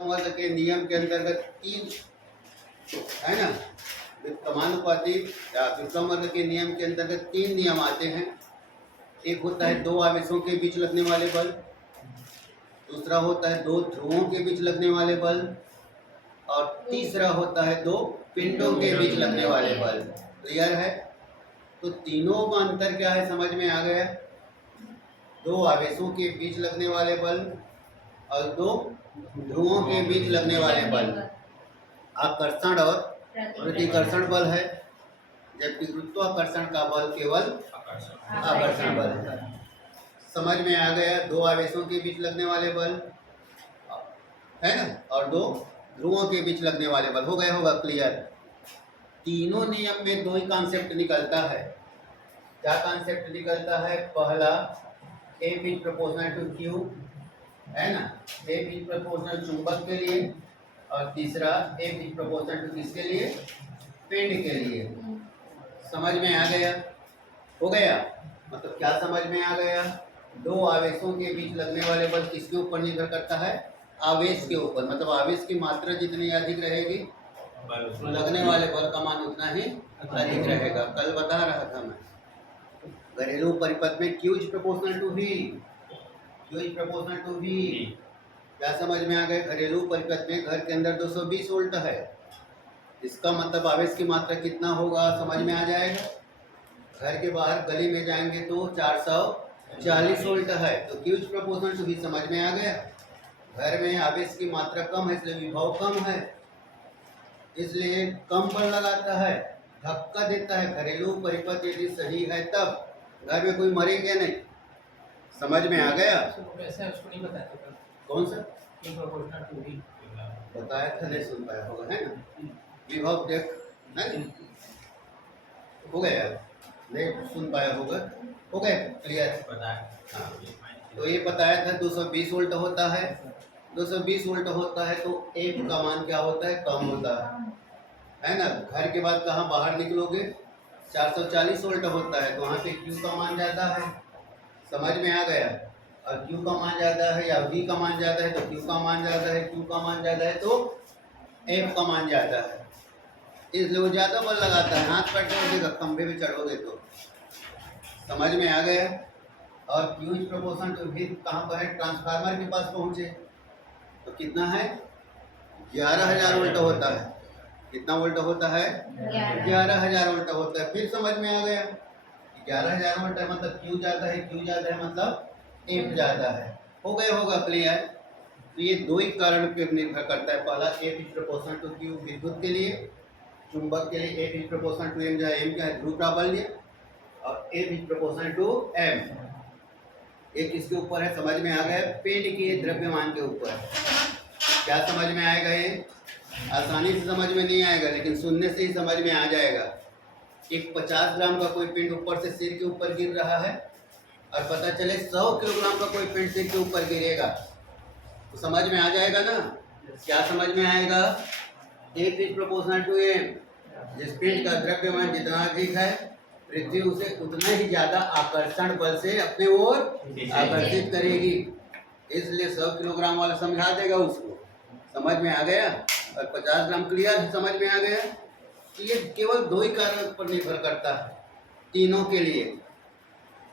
वर्ग के नियम के अंतर्गत तीन है ना, समानुपाती विक्रम वर्ग के नियम के अंतर्गत तीन नियम आते हैं। एक होता है दो आवेशों के बीच लगने वाले बल, दूसरा होता है दो ध्रुवों के बीच लगने वाले बल, और तीसरा होता है दो पिंडों के बीच लगने वाले बल। क्लियर है? तो तीनों का अंतर क्या है समझ में आ गया? दो आवेशों के बीच लगने वाले बल और दो ध्रुवों के बीच लगने वाले बल आकर्षण और प्रतिकर्षण बल है, जबकि गुरुत्वाकर्षण का बल केवल आकर्षण बल है। समझ में आ गया? दो आवेशों के बीच लगने वाले बल है ना, और दो ध्रुवों के बीच लगने वाले बल। हो गया होगा क्लियर? तीनों नियम में दो ही कॉन्सेप्ट निकलता है। क्या कॉन्सेप्ट निकलता है? पहला F is proportional to Q है ना, F इज प्रोपोर्शनल चुंबक के लिए, और तीसरा F इज प्रोपोर्शनल टू किसके लिए? पिंड के लिए। समझ में आ गया? हो गया? मतलब क्या समझ में आ गया? दो आवेशों के बीच लगने वाले बल किसके ऊपर निर्भर करता है? आवेश के ऊपर। मतलब आवेश की मात्रा जितनी अधिक रहेगी लगने वाले बल का मान उतना ही अधिक रहेगा। कल बता रहा था मैं, घरेलू परिपथ में Q is proportional to V, Q is proportional to V। क्या समझ में आ गया? घरेलू परिपथ में घर के अंदर 220 वोल्ट है, इसका मतलब आवेश की मात्रा कितना होगा समझ में आ जाएगा। घर के बाहर गली में जाएंगे तो 440 वोल्ट है, तो Q is proportional to V। समझ में आ गया? घर में आवेश की मात्रा कम है इसलिए विभव कम है, इसलिए कम बल लगाता है, धक्का देता है। घरेलू परिपथ यदि सही है तब घर में कोई मरेंगे नहीं। समझ में आ गया? उसको नहीं बताया था। कौन सा बताया बताया था? नहीं सुन पाया होगा है ना। विभव देख है, हो गया? नहीं सुन पाया होगा। हो गया क्लियर? हाँ, तो ये बताया था 220 वोल्ट होता है। 220 वोल्ट होता है तो F का मान क्या होता है? कम होता है ना। घर के बाद कहाँ बाहर निकलोगे? 440 वोल्ट होता है तो वहाँ पे Q का मान ज़्यादा है। समझ में आ गया? और Q का मान ज़्यादा है या V का मान ज़्यादा है तो Q का मान ज़्यादा है, Q का मान ज़्यादा है तो F का मान ज़्यादा है, इसलिए वो ज़्यादा बल लगाता है। हाथ पैर छोड़ देगा, खंभे पे चढ़ोगे तो। समझ में आ गया? और Q is proportional to V कहाँ पर है? ट्रांसफार्मर के पास पहुँचे तो कितना है? 11,000 वोल्ट होता है। कितना वोल्ट होता है? 11,000 वोल्ट होता है। फिर समझ में आ गया? 11,000 वोल्ट है मतलब Q ज़्यादा है, Q ज़्यादा है मतलब F ज़्यादा है। हो गया होगा क्लियर? तो ये दो ही कारण पे निर्भर करता है। पहला F is proportional to Q विद्युत के लिए, चुंबक के लिए F is proportional to M, जहाँ M क्या है? ध्रुव प्राबल्य, और F is proportional to M। एक किसके ऊपर है समझ में आ गया? पिंड के द्रव्यमान के ऊपर। क्या समझ में आएगा? ये आसानी से समझ में नहीं आएगा, लेकिन सुनने से ही समझ में आ जाएगा। एक 50 ग्राम का कोई पिंड ऊपर से सिर के ऊपर गिर रहा है और पता चले 100 किलोग्राम का कोई पिंड सिर के ऊपर गिरेगा तो समझ में आ जाएगा ना। क्या समझ में आएगा? F is proportional to M। जिस पिंड का द्रव्यमान जितना अधिक है पृथ्वी उसे उतना ही ज्यादा आकर्षण बल से अपने ओर आकर्षित करेगी, इसलिए 100 किलोग्राम वाला समझा देगा उसको। समझ में आ गया? और 50 ग्राम क्लियर समझ में आ गया? तो ये केवल दो ही कारण पर निर्भर करता है तीनों के लिए।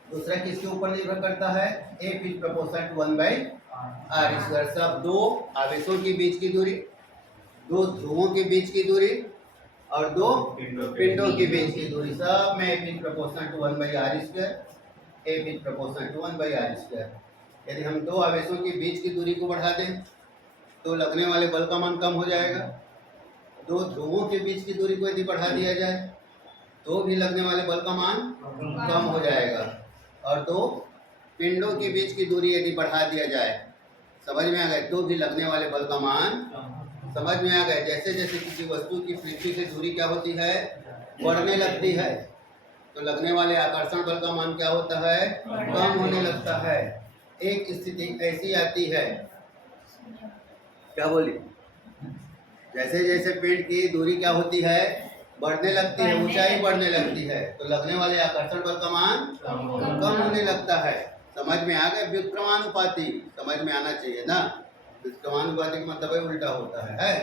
दूसरा किसके ऊपर निर्भर करता है? F is proportional to 1/r²। सब दो आवेशों के बीच की दूरी, दो ध्रुवों के बीच की दूरी और दो पिंडों के बीच की दूरी, सब में F is proportional to 1/r²। F is proportional to 1/r²। यदि हम दो आवेशों के बीच की दूरी को बढ़ा दें तो लगने वाले बल का मान कम हो जाएगा। दो ध्रुवों के बीच की दूरी को यदि बढ़ा दिया जाए तो भी लगने वाले बल का मान कम हो जाएगा। और दो पिंडों के बीच की दूरी यदि बढ़ा दिया जाए, समझ में आ गया, तो भी लगने वाले बल का मान समझ में आ गया। जैसे जैसे किसी वस्तु की पृथ्वी से दूरी क्या होती है? बढ़ने लगती है, तो लगने वाले आकर्षण बल का मान क्या होता है? कम होने लगता है। एक स्थिति ऐसी आती है, क्या बोली? जैसे जैसे पिंड की दूरी क्या होती है? बढ़ने लगती है, ऊंचाई बढ़ने लगती है, तो लगने वाले आकर्षण बल का मान कम होने लगता है। समझ में आ गया? व्युत्क्रमानुपाती समझ में आना चाहिए ना। समानुपातिक मतलब है उल्टा होता है।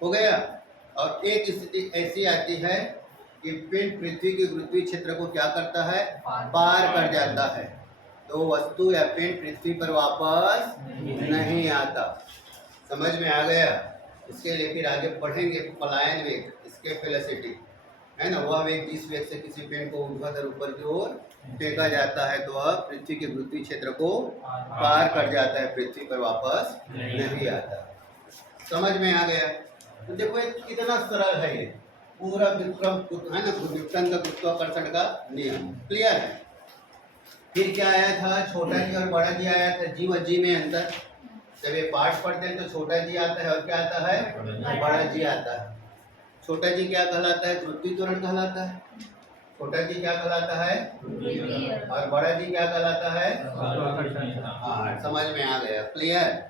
हो गया। और एक स्थिति ऐसी आती है कि पिंड पृथ्वी के गुरुत्वीय क्षेत्र को क्या करता है, पार कर जाता है, तो वस्तु या पिंड पृथ्वी पर वापस नहीं आता। समझ में आ गया। इसके लिए फिर आगे पढ़ेंगे पलायन वेग, एस्केप वेलोसिटी, है ना। वह वेग जिस वेग से किसी पिंड को ऊर्ध्वाधर ऊपर की ओर फेंका जाता है तो वह पृथ्वी के गुरुत्वीय क्षेत्र को पार कर जाता है, पृथ्वी पर वापस नहीं आता। समझ में आ गया। तो देखो ये कितना सरल है, ये पूरा विक्रम है ना, न्यूटन का गुरुत्वाकर्षण का नियम क्लियर है। फिर क्या आया था, छोटा जी और बड़ा जी आया था, जी व जी में अंतर। जब ये पार्ट पढ़ते हैं तो छोटा जी आता है और क्या आता है, बड़ा जी आता है। छोटा जी क्या कहलाता है, गुरुत्वीय त्वरण कहलाता है। छोटा जी क्या कहलाता है, और बड़ा जी क्या कहलाता है। हाँ, समझ में आ गया, क्लियर।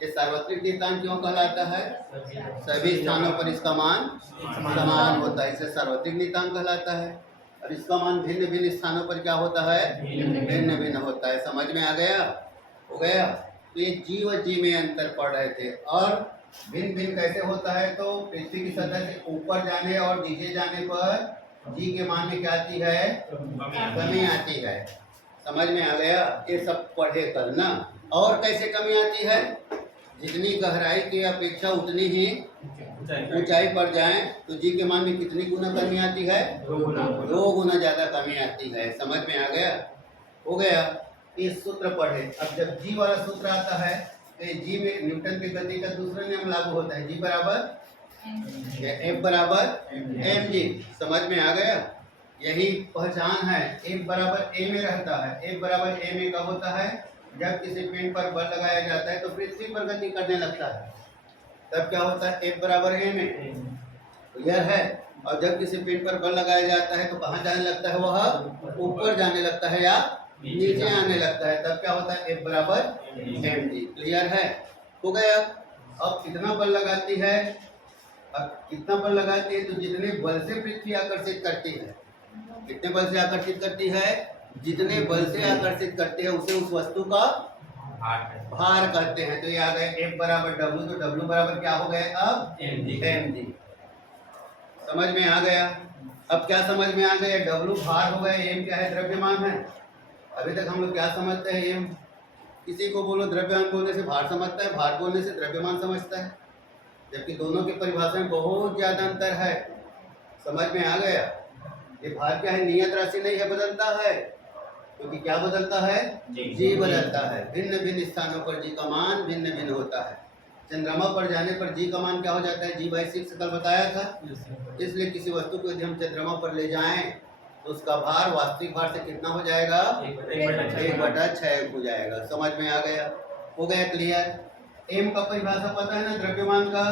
ये सार्वत्रिक नियतांक क्यों कहलाता है, सभी स्थानों पर इसका मान समान होता है, इसे सार्वत्रिक नियतांक कहलाता है। और इसका मान भिन्न भिन्न स्थानों पर क्या होता है, भिन्न भिन्न होता है। समझ में आ गया, हो गया। तो ये जी व जी में अंतर पढ़ रहे थे। और भिन्न भिन्न कैसे होता है, तो पृथ्वी की सतह से ऊपर जाने और नीचे जाने पर जी के मान में क्या आती है, कमी आती है। समझ में आ गया। ये सब पढ़े कल ना। और कैसे कमी आती है, जितनी गहराई की अपेक्षा उतनी ही ऊंचाई पर जाएं तो जी के मान में कितनी गुना कमी आती है, 2 गुना ज्यादा कमी आती है। समझ में आ गया, हो गया। ये सूत्र पढ़े। अब जब जी वाला सूत्र आता है तो जी में न्यूटन की गति का दूसरा नियम लागू होता है, जी बराबर एफ बराबर एम जी। समझ में आ गया। यही पहचान है, एफ बराबर ए में रहता है। एफ बराबर ए में कब होता है, जब किसी पिंड पर बल लगाया जाता है तो पृथ्वी पर गति करने लगता है, तब क्या होता है, एफ बराबर ए में, क्लियर है। और जब किसी पिंड पर बल लगाया जाता है तो कहाँ जाने लगता है, वह ऊपर जाने लगता है या नीचे आने लगता है, तब क्या होता है, एफ बराबर एम जी। क्लियर है, हो गया। अब कितना बल लगाती है, अब कितना बल लगाती है, तो जितने बल से पृथ्वी आकर्षित करती है, कितने बल से आकर्षित करती है, जितने बल से आकर्षित करते हैं उसे उस वस्तु का भार कहते हैं। तो ये आ गए F बराबर W, तो W बराबर क्या हो गए, अब mg। समझ में आ गया। अब क्या समझ में आ गया, W भार हो गए, m क्या है, द्रव्यमान है। अभी तक हम लोग क्या समझते हैं, m किसी को बोलो द्रव्यमान बोलने से भार समझता है, भार बोलने से द्रव्यमान समझता है, जबकि दोनों की परिभाषा में बहुत ज्यादा अंतर है। समझ में आ गया। ये भार क्या है, नियत राशि नहीं है, बदलता है, क्योंकि क्या बदलता है, जी बदलता है। भिन्न भिन्न स्थानों पर जी का मान भिन्न भिन्न होता है। चंद्रमा पर जाने पर जी का मान क्या हो जाता है, g/6 कल बताया था। इसलिए किसी वस्तु को यदि हम चंद्रमा पर ले जाएं तो उसका भार वास्तविक भार से कितना हो जाएगा, 1/6 हो जाएगा। समझ में आ गया, हो गया क्लियर। एम का परिभाषा पता है ना, द्रव्यमान का।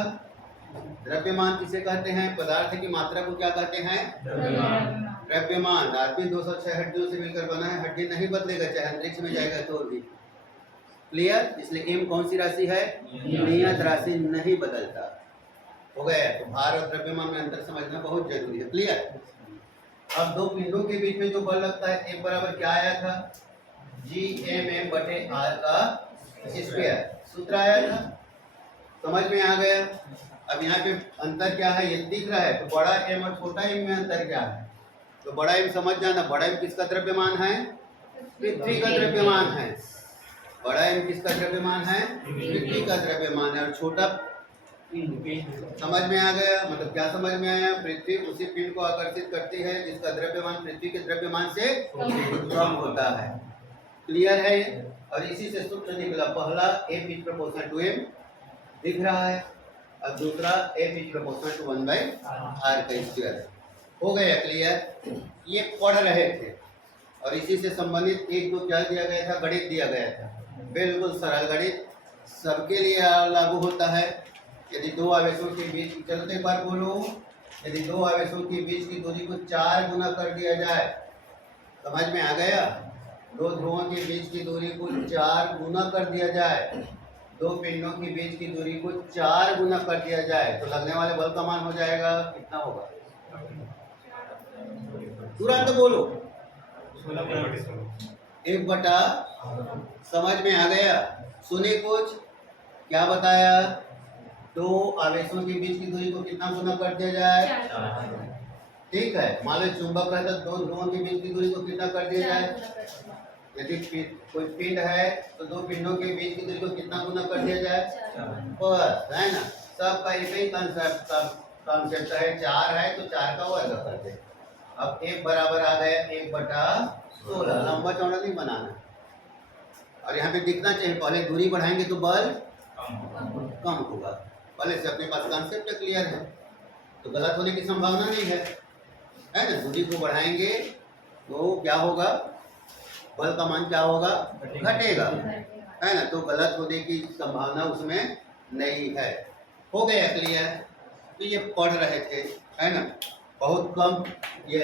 द्रव्यमान किसे कहते हैं, पदार्थ की मात्रा को क्या कहते हैं, द्रव्यमान। आदमी 206 हड्डियों से मिलकर बना है, हड्डी नहीं बदलेगा, चाहे अंतरिक्ष में जाएगा तो भी। क्लियर। इसलिए एम कौन सी राशि है, नियत राशि, नहीं बदलता। हो गया। तो भार और द्रव्यमान में अंतर समझना बहुत जरूरी है। क्लियर। अब दो पिंडों के बीच में जो बल लगता है, एफ बराबर क्या आया था, G/m/r का स्क्वायर सूत्र आया था। समझ में आ गया। अब यहाँ पे अंतर क्या है, ये दिख रहा है। तो बड़ा एम और छोटा एम में अंतर क्या है, तो बड़ा एम समझ जाना, बड़ा एम किसका द्रव्यमान है, पृथ्वी का द्रव्यमान है। बड़ा एम किसका द्रव्यमान है, पृथ्वी का द्रव्यमान है। और छोटा समझ में आ गया, मतलब क्या समझ में आया, पृथ्वी उसी पिंड को आकर्षित करती है जिसका द्रव्यमान पृथ्वी के द्रव्यमान से कम होता है। क्लियर है। और इसी से सूत्र निकला, पहला F is proportional to m दिख रहा है, और दूसरा F is proportional to 1/r का स्क्वायर। हो गया क्लियर। ये पढ़ रहे थे और इसी से संबंधित एक दो क्या दिया गया था, गणित दिया गया था। बिल्कुल सरल गणित, सबके लिए लागू होता है। यदि दो आवेशों के बीच, चलते एक बार बोलो, यदि दो आवेशों के बीच की दूरी को 4 गुना कर दिया जाए, समझ में आ गया, दो ध्रुवों के बीच की दूरी को 4 गुना कर दिया जाए, दो पिंडों के बीच की दूरी को 4 गुना कर दिया जाए, तो लगने वाले बल का मान हो जाएगा, कितना होगा, तुरंत बोलो, 1/। समझ में आ गया। सुने कुछ, क्या बताया, दो आवेशों के बीच की दूरी को कितना गुना कर दिया जाए। ठीक है, मान लो चुंबक है तो दो ध्रुवों के बीच की दूरी को कितना कर दिया जाए। यदि कोई पिंड है तो दो पिंडों के बीच की दूरी को कितना गुना कर दिया जाए। बस, है ना, सबका एक ही कॉन्सेप्ट है। 4 है तो 4 का वर्ग कर दे। अब 1 बराबर आ गया 1/16, लंबा चौड़ा नहीं बनाना। और यहाँ पे दिखना चाहिए, पहले दूरी बढ़ाएंगे तो बल कम होगा। पहले से अपने पास कॉन्सेप्ट क्लियर है तो गलत होने की संभावना नहीं है ना। दूरी को बढ़ाएंगे तो क्या होगा, बल का मान क्या होगा, घटेगा, है ना। तो गलत होने की संभावना उसमें नहीं है। हो गया क्लियर। तो ये पढ़ रहे थे, है ना, बहुत कम ये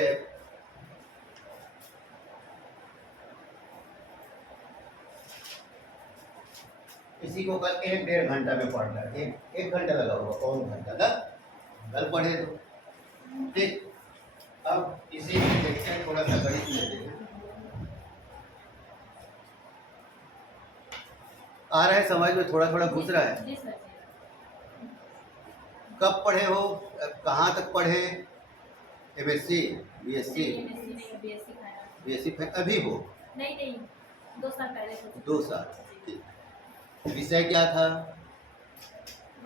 इसी को कल 1-1.5 घंटा में पढ़ना है। एक घंटा लगा होगा, कौन घंटा का कल पढ़े तो ठीक। अब इसी में देखते हैं, थोड़ा सा गणित लेते हैं। आ रहा है समझ में, थोड़ा थोड़ा घुस रहा है। कब पढ़े हो, कहाँ तक पढ़े, एमएससी, बीएससी, बीएससी अभी हो, नहीं 2 साल पहले। 2 साल। विषय क्या था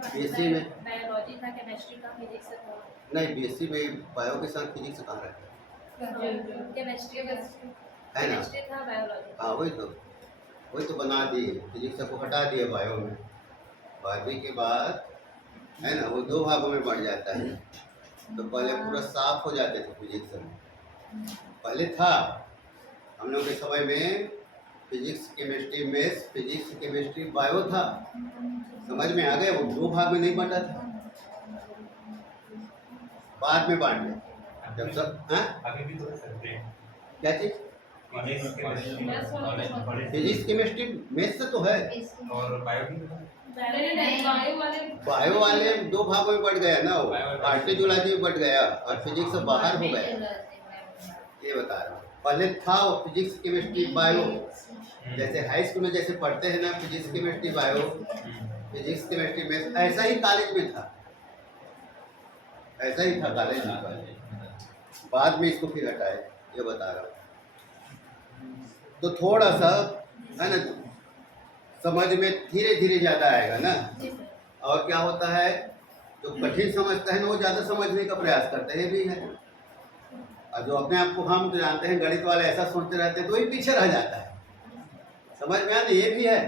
बीएससी में? बायोलॉजी था, केमिस्ट्री का, फिजिक्स था। नहीं, बीएससी में बायो के साथ फिजिक्स कहाँ रहता है? केमिस्ट्री है ना। केमिस्ट्री था, बायोलॉजी। हाँ, वही तो बना दिए, फिजिक्स को हटा दिए बायो में। 12वीं के बाद, है ना, वो 2 भागों में बढ़ जाता है। तो पहले पूरा साफ हो जाते थे फिजिक्स में। पहले था हम लोग के समय में physics chemistry maths, physics chemistry bio था। समझ में आ गया, वो 2 भाग में नहीं बांटा था, बाद में बांट दिया जब सब। अभी भी तो सकते हैं क्या चीज? फिजिक्स केमिस्ट्री मैथ्स तो है, और बायो भी बायो वाले 2 भागों में बढ़ गया ना, वो आर्टे जुलॉजी में बढ़ गया और फिजिक्स बाहर हो गया। ये बता रहा हूँ, पहले था वो फिजिक्स केमिस्ट्री बायो, जैसे हाई स्कूल में जैसे पढ़ते हैं ना, physics chemistry bio, physics chemistry maths, ऐसा ही कॉलेज में था, ऐसा ही था कॉलेज में। बाद में इसको फिर हटाए, ये बता रहा हूँ। तो थोड़ा सा, है ना, समझ में धीरे धीरे ज़्यादा आएगा ना। और क्या होता है, जो कठिन समझता है ना वो ज़्यादा समझने का प्रयास करते हैं भी है, और जो अपने आप को हम जो जानते हैं गणित वाले ऐसा सोचते रहते हैं तो वही पीछे रह जाता है। समझ में आना, ये भी है,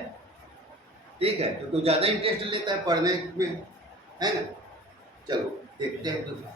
ठीक है, क्योंकि ज़्यादा इंटरेस्ट लेता है पढ़ने में, है ना। चलो देखते हैं दूसरा।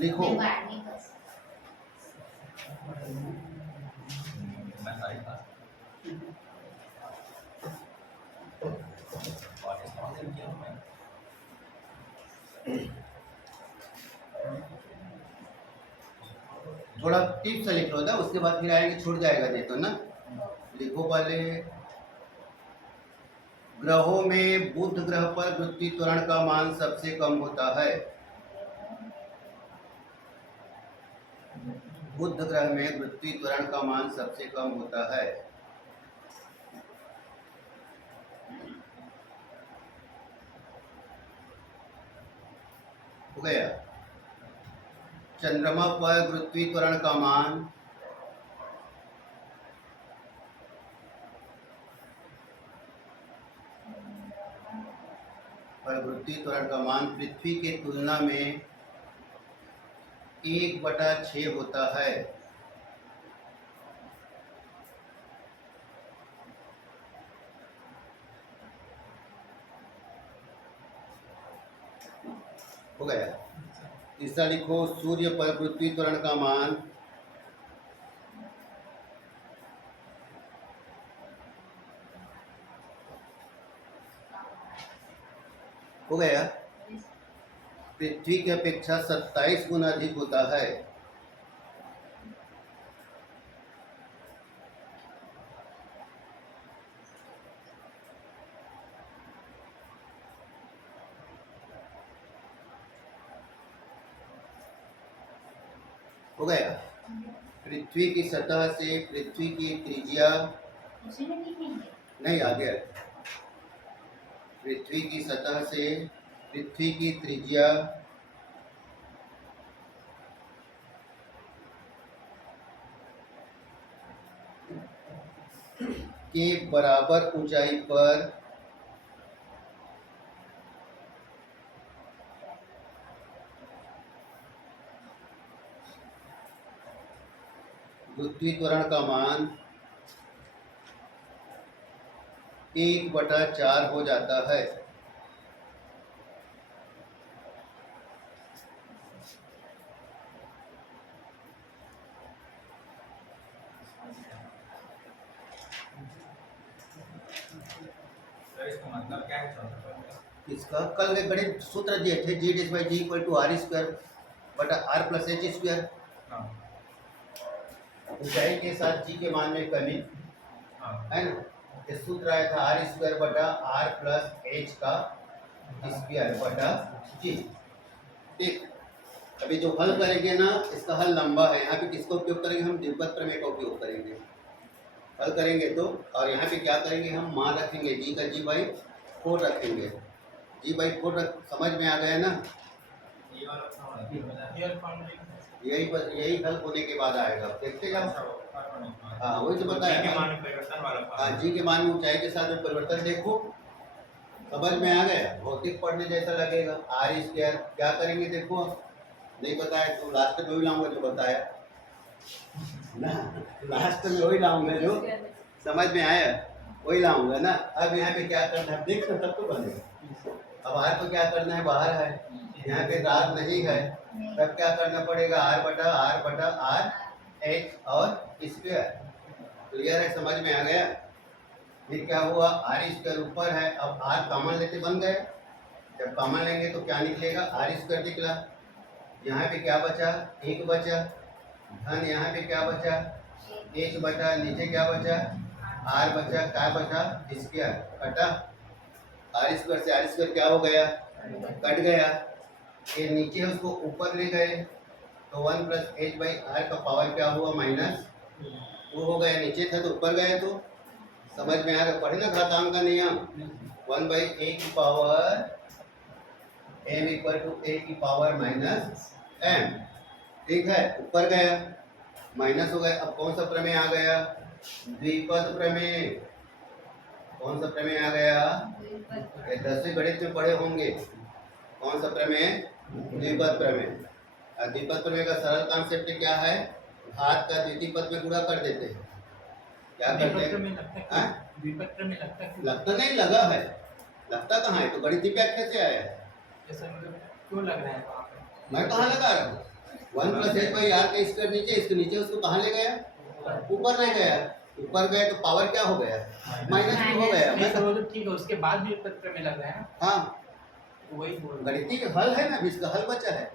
लिखो थोड़ा टिप्स से लिख लो ना, उसके बाद फिर आएंगे, छूट जाएगा नहीं तो ना। लिखो पहले, ग्रहों में बुध ग्रह पर पृथ्वी त्वरण का मान सबसे कम होता है। बुध ग्रह में पृथ्वी त्वरण का मान सबसे कम होता है। हो गया। चंद्रमा पर पृथ्वी त्वरण का मान पृथ्वी त्वरण का मान पृथ्वी के तुलना में 1/6 होता है। हो गया। तीसरा लिखो, सूर्य पर पृथ्वी त्वरण का मान हो गया। पृथ्वी की अपेक्षा 27 गुना अधिक होता है। हो गया। पृथ्वी की सतह से पृथ्वी की त्रिज्या उसी में लिखेंगे। नहीं आ गया। पृथ्वी की सतह से पृथ्वी की त्रिज्या के बराबर ऊंचाई पर पृथ्वी त्वरण का मान 1/4 हो जाता है। सर इसका मतलब क्या है सर? इसका कल के बड़े सूत्र दिए थे, G dash by G equal to R square बटा आर प्लस एच स्क्वायर। हाँ ऊंचाई के साथ जी के मान में कमी हाँ है ना। ये सूत्र आया था आर स्क्वायर बटा आर प्लस एच का स्क्वायर बटा जी। ठीक, अभी जो हल करेंगे ना इसका हल लंबा है। यहाँ पे किसका उपयोग करेंगे हम? द्विपद प्रमेय का उपयोग करेंगे हल करेंगे तो। और यहाँ पे क्या करेंगे हम? मान रखेंगे जी का जी बाई 4 रखेंगे। जी बाई 4 समझ में आ गया ना? ये वाला था रियल फॉर्मूला यही हल होने के बाद आएगा, देखते जाओ। हाँ वही तो बताया। के मान में परिवर्तन वाला हाँ जी के मान में ऊंचाई के साथ में परिवर्तन देखो, समझ में आ गया। भौतिक पढ़ने जैसा लगेगा। आर स्क्वायर क्या करेंगे देखो, नहीं बताया तो लास्ट में वही लाऊंगा जो बताया ना। लास्ट में वही लाऊंगा जो समझ में आया, वही लाऊंगा ना। अब यहाँ पे क्या करना है देख लो तब तो बनेगा। अब आर को क्या करना है? बाहर है, यहाँ पे रात नहीं है, तब क्या करना पड़ेगा? आर बटा आर एच और स्क्वायर। क्लियर है? समझ में आ गया। फिर क्या हुआ? आर स्क्वायर ऊपर है, अब आर कॉमन लेते बन गए। जब कॉमन लेंगे तो क्या निकलेगा? आर स्क्वायर निकला। यहाँ पे क्या बचा? 1 बचा। धन यहाँ पे क्या बचा? एच बचा। नीचे क्या बचा? आर बचा। क्या बचा? स्क्वायर कटा। आर स्क्वायर से आर स्क्वायर क्या हो गया? कट गया। ये नीचे उसको ऊपर ले गए तो 1 प्लस एच बाई आर का पावर क्या हुआ? -2 हो गया। नीचे था तो ऊपर गए तो समझ में आ गया। पढ़े ना घातांक का नियम, 1/a की power m equal to a की पावर -m। ठीक है, ऊपर गया माइनस हो गया। अब कौन सा प्रमेय आ गया? द्विपद प्रमेय। कौन सा प्रमेय आ गया? ये 10वीं गणित में पढ़े होंगे। कौन सा प्रमेय? द्विपद प्रमेय। द्विपद प्रमेय का सरल कॉन्सेप्ट क्या है? घात का द्वितीय पद में गुणा कर देते हैं। क्या करते हैं? हाँ? द्विपत्र में लगता है लगता नहीं, लगा है। लगता कहाँ है? तो गणितीय व्याख्या से आया है। जैसे मतलब क्यों लग रहा है वहाँ पे? मैं कहाँ लगा रहा हूँ? 1 प्लस एच बाई आर का स्क्वायर नीचे, इसके नीचे उसको कहाँ ले गया? ऊपर ले गया। ऊपर गए तो पावर क्या हो गया? -2 हो गया। नहीं तो वो तो ठीक है, उसके बाद भी द्विपत्र में लग रहा है। हाँ, वही बोल रहा हूँ। गणितीय हल है ना, अभी इसका हल बचा है।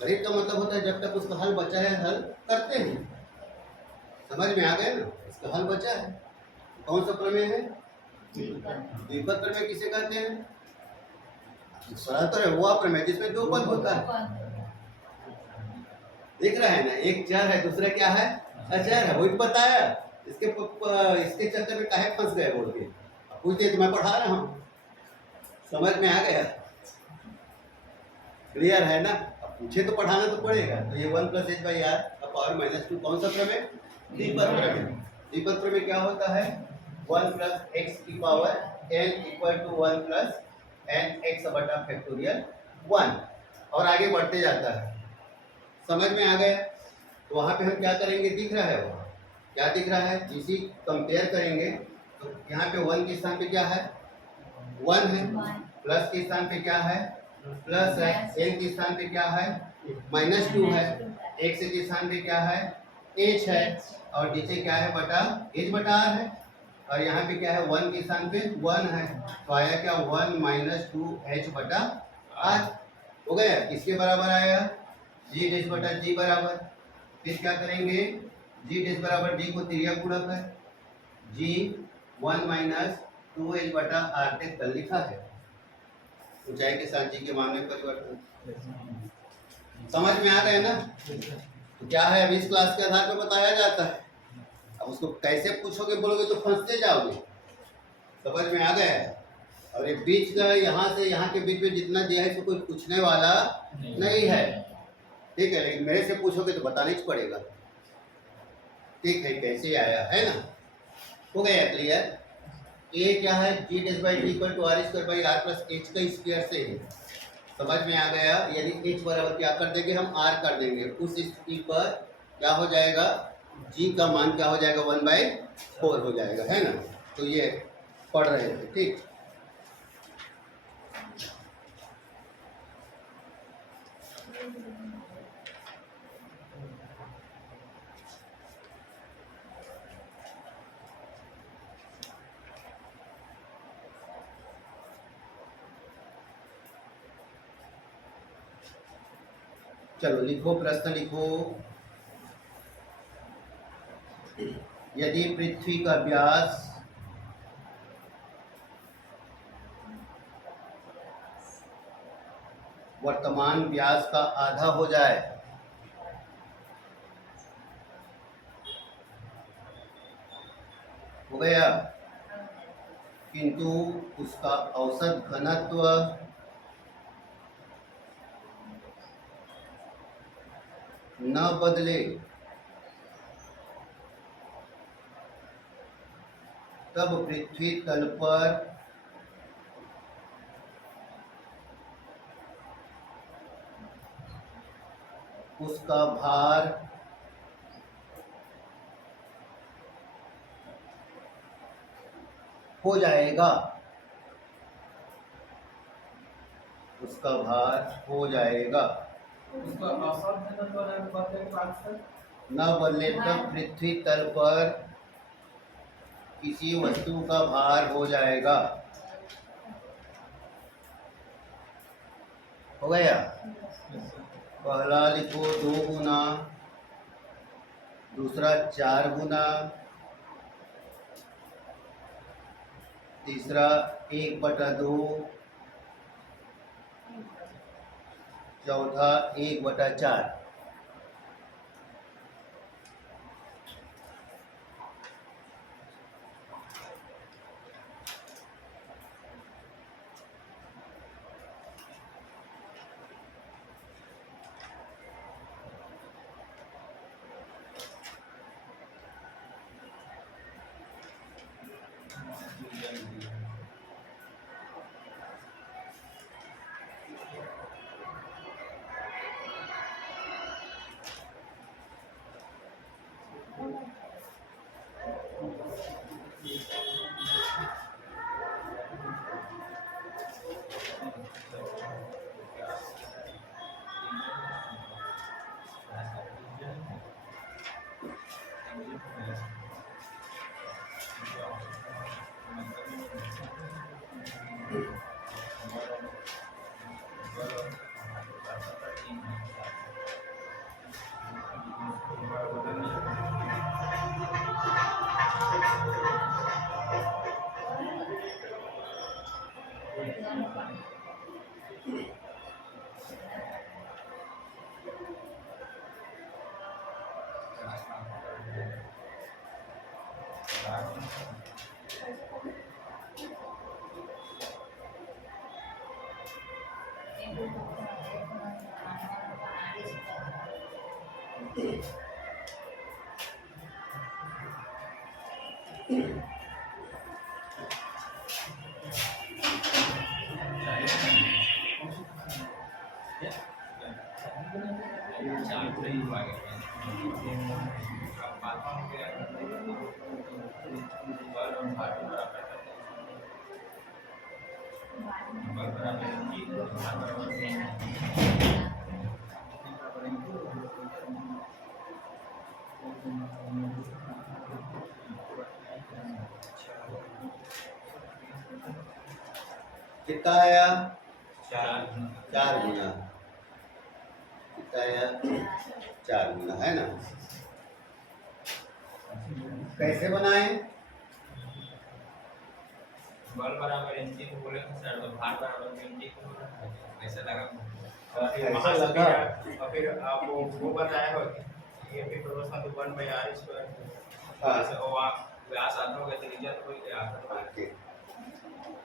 गणित का मतलब होता है जब तक उसका हल बचा है हल करते हैं। समझ में आ गया ना? इसका हल बचा है। कौन सा प्रमेय है? द्विपद प्रमेय किसे कहते हैं? सरल तो है वो प्रमेय जिसमें 2 पद होता है। देख रहा है ना, एक चर है दूसरा क्या है? अचर है। वही तो बताया। इसके चक्कर में काहे फंस गए बोल के पूछते तो मैं पढ़ा रहा हूँ। समझ में आ गया? क्लियर है ना? अब पूछे तो पढ़ाना तो पड़ेगा। तो ये 1 प्लस एच बाई आर का पावर -2 कौन सा प्रमेय? द्विपद प्रमेय। द्विपद प्रमेय क्या होता है? 1 प्लस एक्स की power n equal to 1 plus n x बटा फैक्टोरियल 1 और आगे बढ़ते जाता है। समझ में आ गया? तो वहाँ पे हम क्या करेंगे? दिख रहा है वहाँ क्या दिख रहा है? जीसी कंपेयर करेंगे तो यहाँ पे 1 के स्थान पे क्या है? 1 है। प्लस के स्थान पे क्या है? प्लस है। एन के स्थान पे क्या है? -2 है। एक्स के स्थान पे क्या है? एच है। और नीचे क्या है? बटा एच बटा आर है। और यहाँ पे क्या है, 1 के स्थान पे 1 है, तो आया क्या 1 माइनस 2h/r हो गया। किसके बराबर आया, g' बराबर। फिर क्या करेंगे, g' बराबर d को त्रिज्या गुणक है, g 1 माइनस 2h/r तक कल लिखा है, ऊंचाई के साथ g के मान में परिवर्तन। समझ में आ गया ना। तो क्या है, अभी इस क्लास के आधार पर बताया जाता है। अब उसको कैसे पूछोगे बोलोगे तो फंसते जाओगे। समझ में आ गया है। और ये बीच का यहाँ से यहाँ के बीच में जितना दिया है इसको कोई पूछने वाला नहीं है, ठीक है। लेकिन मेरे से पूछोगे तो बताना ही पड़ेगा, ठीक है, कैसे आया है ना। हो गया क्लियर। ये क्या है, g'/d=r² प्लस h का स्क्वायर से है। समझ में आ गया। यदि h बराबर क्या कर देंगे हम, r कर देंगे, उस स्थिति पर क्या हो जाएगा, g का मान क्या हो जाएगा, 1/4 हो जाएगा, है ना। तो ये पढ़ रहे थे, ठीक। चलो लिखो, प्रश्न लिखो। यदि पृथ्वी का व्यास वर्तमान व्यास का आधा हो जाए, हो गया, किंतु उसका औसत घनत्व न बदले, तब पृथ्वी तल पर उसका भार हो जाएगा, उसका भार हो जाएगा। उसका औसत घनत्व न बदले तब पृथ्वी तल पर किसी वस्तु का भार हो जाएगा। हो गया। पहला लिखो 2 गुना, दूसरा 4 गुना, तीसरा 1/2, चौथा 1/4। कितना आया? 4 4 गुना। कितना आया? 4 गुना, है ना? कैसे बनाए? बल बराबर एमजी को बोले तो सर, तो भार बराबर एमजी को बोला ऐसा लगा। और फिर ऐसा वहाँ से लगा? और फिर आपको वो बताया हो कि ये भी प्रोपोर्शनल टू 1/r स्क्वायर। हाँ। ऐसे वो आप व्यास आता होगा त्रिज्या तो कोई आता है। ओके,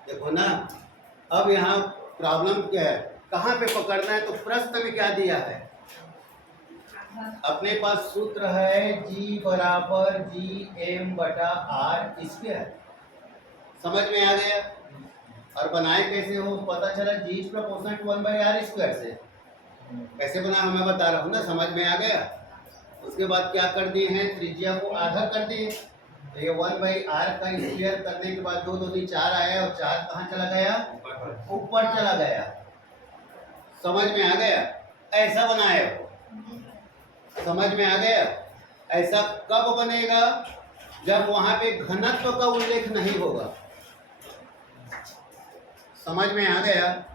देखो ना, अब यहाँ प्रॉब्लम क्या है, कहाँ पे पकड़ना है? तो प्रश्न में क्या दिया है? अपने पास सूत्र है G बराबर GM/r स्क्वायर। समझ में आ गया? और बनाए कैसे हो? पता चला G is proportional to 1/r square से। कैसे बना मैं बता रहा हूँ ना, समझ में आ गया? उसके बाद क्या कर दिए हैं? त्रिज्या को आधा कर दिए, तो ये 1/r का स्क्वायर करने के बाद 2 दूनी 4 आया, और 4 कहाँ चला गया? ऊपर चला गया। समझ में आ गया? ऐसा बनाया हो। समझ में आ गया? ऐसा कब बनेगा? जब वहां पे घनत्व का उल्लेख नहीं होगा। समझ में आ गया?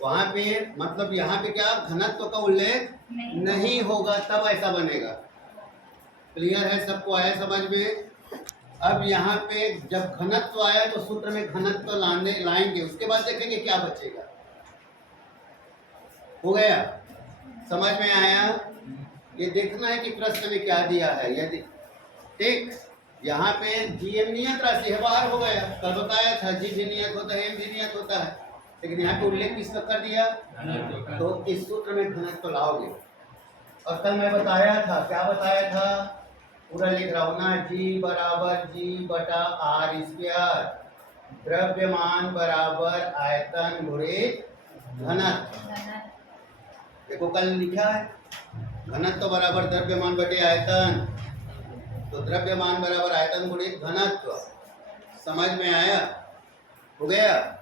वहां पे मतलब यहाँ पे क्या, घनत्व का उल्लेख नहीं होगा, तब ऐसा बनेगा। क्लियर है? सबको आया समझ में? अब यहाँ पे जब घनत्व आया तो सूत्र में घनत्व लाएंगे, उसके बाद देखेंगे क्या बचेगा। हो गया? समझ में आया? ये देखना है कि प्रश्न में क्या दिया है। यदि ठीक यहाँ पे GM नियत राशि है, बाहर हो गया। कल बताया था G भी नियत होता है, M भी नियत होता है, लेकिन यहाँ पे उल्लेख किसका कर दिया? तो इस सूत्र में घनत्व लाओगे। और कल मैं बताया था, क्या बताया था? पूरा लिख रहा हूँ ना, G बराबर G/r स्क्वायर, द्रव्यमान बराबर आयतन गुणित घनत्व। देखो कल लिखा है घनत्व बराबर द्रव्यमान बटे आयतन, तो द्रव्यमान बराबर आयतन गुणित घनत्व। समझ में आया? हो गया?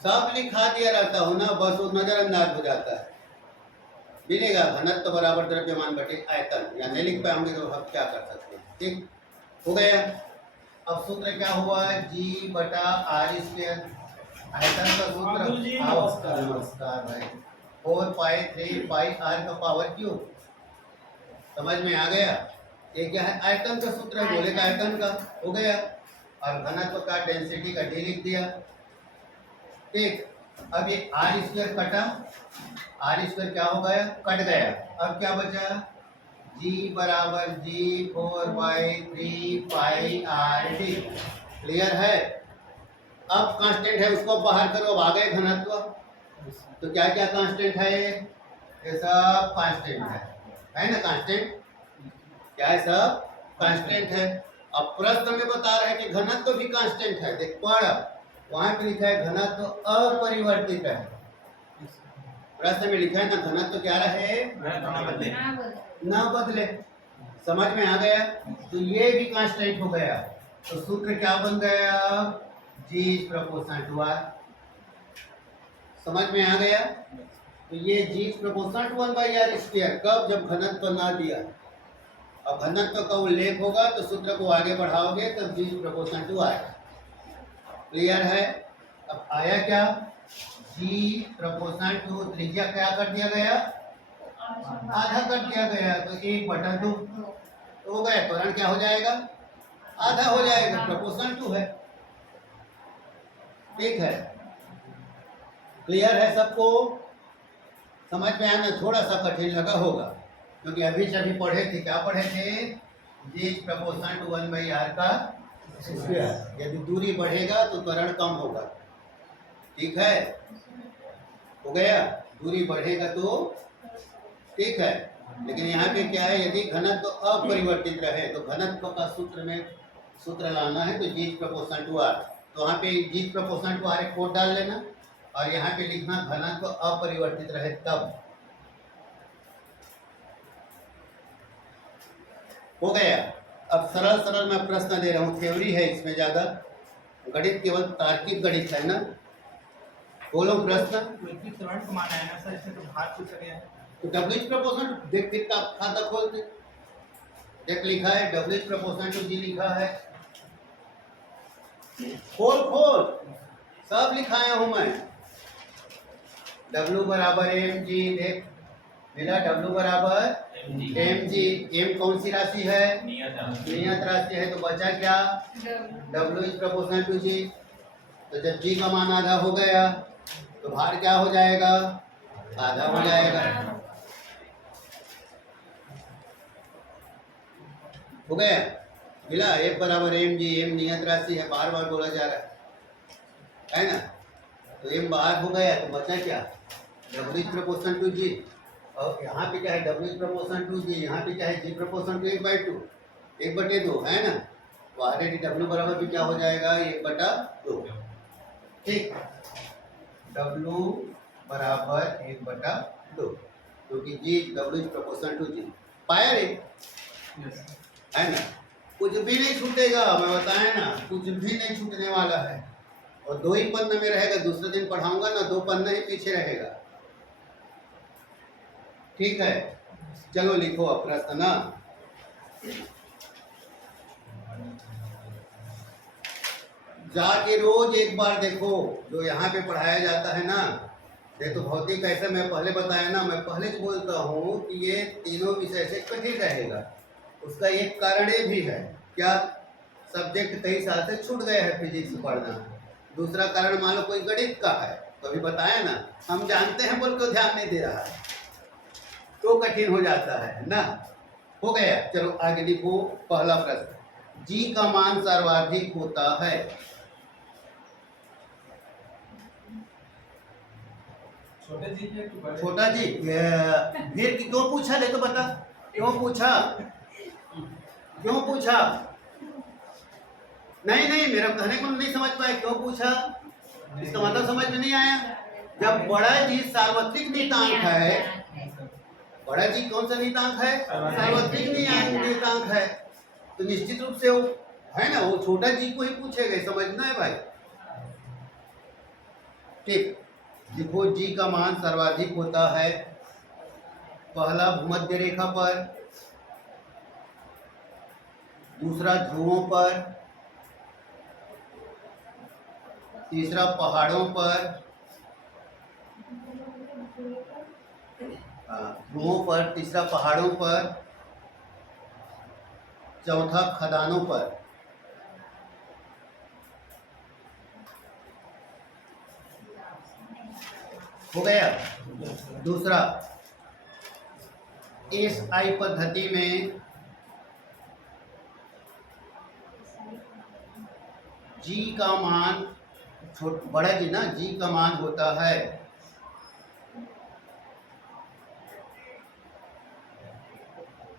सब लिखा दिया रहता हो ना, बस वो नजरअंदाज हो जाता है। मिलेगा घनत्व बराबर द्रव्यमान बटे आयतन, या नहीं लिख पाएंगे तो हम क्या कर सकते हैं। ठीक हो गया? अब सूत्र क्या हुआ? G/r स्क्वायर, आयतन का सूत्र नमस्कार भाई, 4π3πr का पावर क्यूब। समझ में आ गया? ये क्या है? आयतन का सूत्र है, बोले का आयतन का। हो गया? और घनत्व का डेंसिटी का डी लिख दिया। ठीक, अब ये आर स्क्वायर कटा, आर स्क्वायर क्या हो गया? कट गया। अब क्या बचा? G बराबर G 4/3πr/d। क्लियर है? अब कांस्टेंट है, उसको बाहर करो, अब आ गए घनत्व। तो क्या क्या कांस्टेंट है? ये सब कांस्टेंट है ना? कांस्टेंट क्या है? सब कांस्टेंट है। अब प्रश्न में बता रहे हैं कि घनत्व भी कांस्टेंट है। देख पढ़, वहां पे लिखा है घनत्व अपरिवर्तित है। प्रश्न में लिखा है ना, घनत्व क्या रहे? ना बदले। समझ में आ गया? तो ये भी कांस्टेंट हो गया। तो सूत्र क्या बन गया? G is proportional to R। समझ में आ गया? तो ये G is proportional to 1/r square. कब? जब घनत्व ना दिया। अब घनत्व का उल्लेख होगा तो सूत्र को आगे बढ़ाओगे तब G is proportional to R। Clear है? अब आया क्या? G प्रोपोर्शनल टू त्रिज्या क्या कर दिया गया? आधा कर दिया गया, तो 1/2 तो हो गया। त्वरण क्या हो जाएगा? आधा हो जाएगा, प्रोपोर्शनल टू है। ठीक है? क्लियर है सबको? समझ में आना? थोड़ा सा कठिन लगा होगा क्योंकि अभी से अभी पढ़े थे। क्या पढ़े थे? G is proportional to 1/r का स्क्वायर। यदि दूरी बढ़ेगा तो त्वरण कम होगा। ठीक है? हो गया? दूरी बढ़ेगा तो ठीक है, लेकिन यहाँ पे क्या है? यदि घनत्व अपरिवर्तित रहे तो घनत्व का सूत्र लाना है, तो G is proportional to R। तो वहाँ पे G is proportional to R एक कोड डाल लेना, और यहाँ पे लिखना घनत्व अपरिवर्तित रहे तब। हो गया? अब सरल सरल मैं प्रश्न दे रहा हूँ, थ्योरी है इसमें, ज्यादा गणित केवल तार्किक गणित है ना। बोलो प्रश्न। त्वरण को माना है ना सर, इसमें तो भार पूछा गया है। तो W इज प्रोपोर्शनल, देख कितना खाता खोल दे, देख लिखा है W is proportional to G लिखा है। खोल खोल, सब लिखाया हूं मैं। W बराबर एम जी, देख मिला, W बराबर mg एम जी। एम कौन सी राशि है? नियत राशि। नियत राशि है, तो बचा क्या? W इज प्रोपोर्शनल टू जी। तो जब जी का मान आधा हो गया तो भार क्या हो जाएगा? आधा हो जाएगा। हो गया, मिला। F बराबर एम जी, एम नियत राशि है, बार बार बोला जा रहा है ना। तो एम बाहर हो गया तो बचा क्या? W इज प्रोपोर्शनल टू जी। और यहाँ पे क्या है? W इज प्रोपोर्शनल टू जी, यहाँ पे क्या है? G प्रोपोर्शनल टू 1/2, 1/2 है ना। तो ऑलरेडी W बराबर भी क्या हो जाएगा? 1/2। ठीक, W बराबर 1/2, क्योंकि G W is proportional to G. पाया रे? यस है ना। कुछ भी नहीं छूटेगा, मैं बताया ना, कुछ भी नहीं छूटने वाला है। और 2 ही पन्ने में रहेगा, दूसरे दिन पढ़ाऊंगा ना, 2 पन्ने ही पीछे रहेगा। ठीक है, चलो लिखो अब प्रश्न ना। जाके रोज एक बार देखो जो यहाँ पे पढ़ाया जाता है ना। ये तो भौतिक ऐसे मैं पहले बताया ना, मैं पहले से बोलता हूँ कि ये तीनों विषय से कठिन रहेगा। उसका एक कारण ये भी है, क्या? सब्जेक्ट कई साल से छूट गए हैं फिजिक्स पढ़ना। दूसरा कारण मान लो कोई गणित का है, तो अभी बताया ना, हम जानते हैं बोल के ध्यान नहीं दे रहा है तो कठिन हो जाता है ना। हो गया, चलो आगे लिखो। पहला प्रश्न, जी का मान सर्वाधिक होता है। छोटे जी है कि बड़े? छोटा जी, फिर क्यों पूछा? ले तो बता, क्यों पूछा? क्यों पूछा? नहीं नहीं, मेरा कहने को नहीं समझ पाए, क्यों पूछा? इसका मतलब समझ में नहीं आया। जब बड़ा जी सार्वत्रिक नियतांक है, बड़ा जी कौन सा नियतांक है? सार्वत्रिक नियतांक है, तो निश्चित रूप से वो है ना, वो छोटा जी को ही पूछेगा, समझना है भाई। ठीक, देखो जी का मान सर्वाधिक होता है पहला भूमध्य रेखा पर, दूसरा ध्रुवों पर, तीसरा पहाड़ों पर, ध्रुवों पर, तीसरा पहाड़ों पर, चौथा खदानों पर। हो गया। दूसरा, एसआई पद्धति में जी का मान, बड़ा जी ना, जी का मान होता है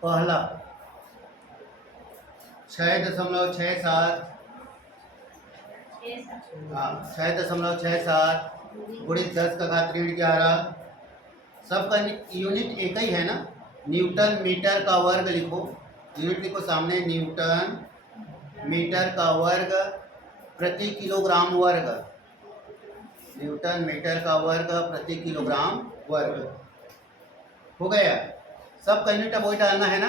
पहला 6.67, 6.67 गुणित 10 का घात ऋण 11। सबका यूनिट एक ही है ना, न्यूटन मीटर का वर्ग लिखो, यूनिट लिखो सामने, न्यूटन मीटर का वर्ग प्रति किलोग्राम वर्ग, न्यूटन मीटर का वर्ग प्रति किलोग्राम वर्ग। हो गया, सब का यूनिट अब वही डालना है ना।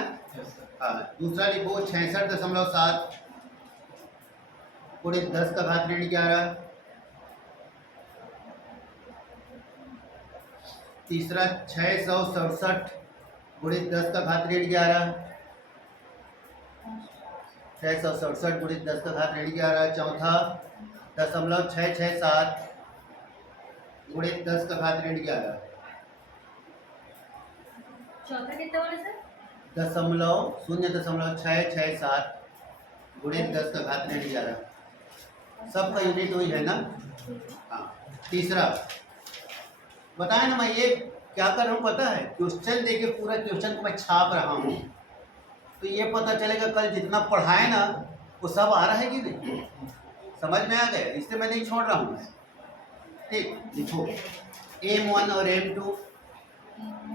हाँ, दूसरा लिखो 66.7 गुणित 10 का घात ऋण 11। तीसरा 667 गुणित 10 का घात ऋण 11, 667 गुणित 10 का घात ऋण 11। चौथा 0.667 गुणित 10 का घात ऋण 11। चौथा कितना बोले सर? 0.667 गुणित 10 का घात ऋण 11। सबका यूनिट वही है ना। हाँ, तीसरा बताया ना, मैं ये क्या कर रहा हूँ पता है? क्वेश्चन देके पूरा क्वेश्चन को मैं छाप रहा हूँ, तो ये पता चलेगा कल जितना पढ़ाए ना वो सब आ रहा है कि नहीं, समझ में आ गया, इससे मैं नहीं छोड़ रहा हूँ। ठीक, लिखो M1 और M2।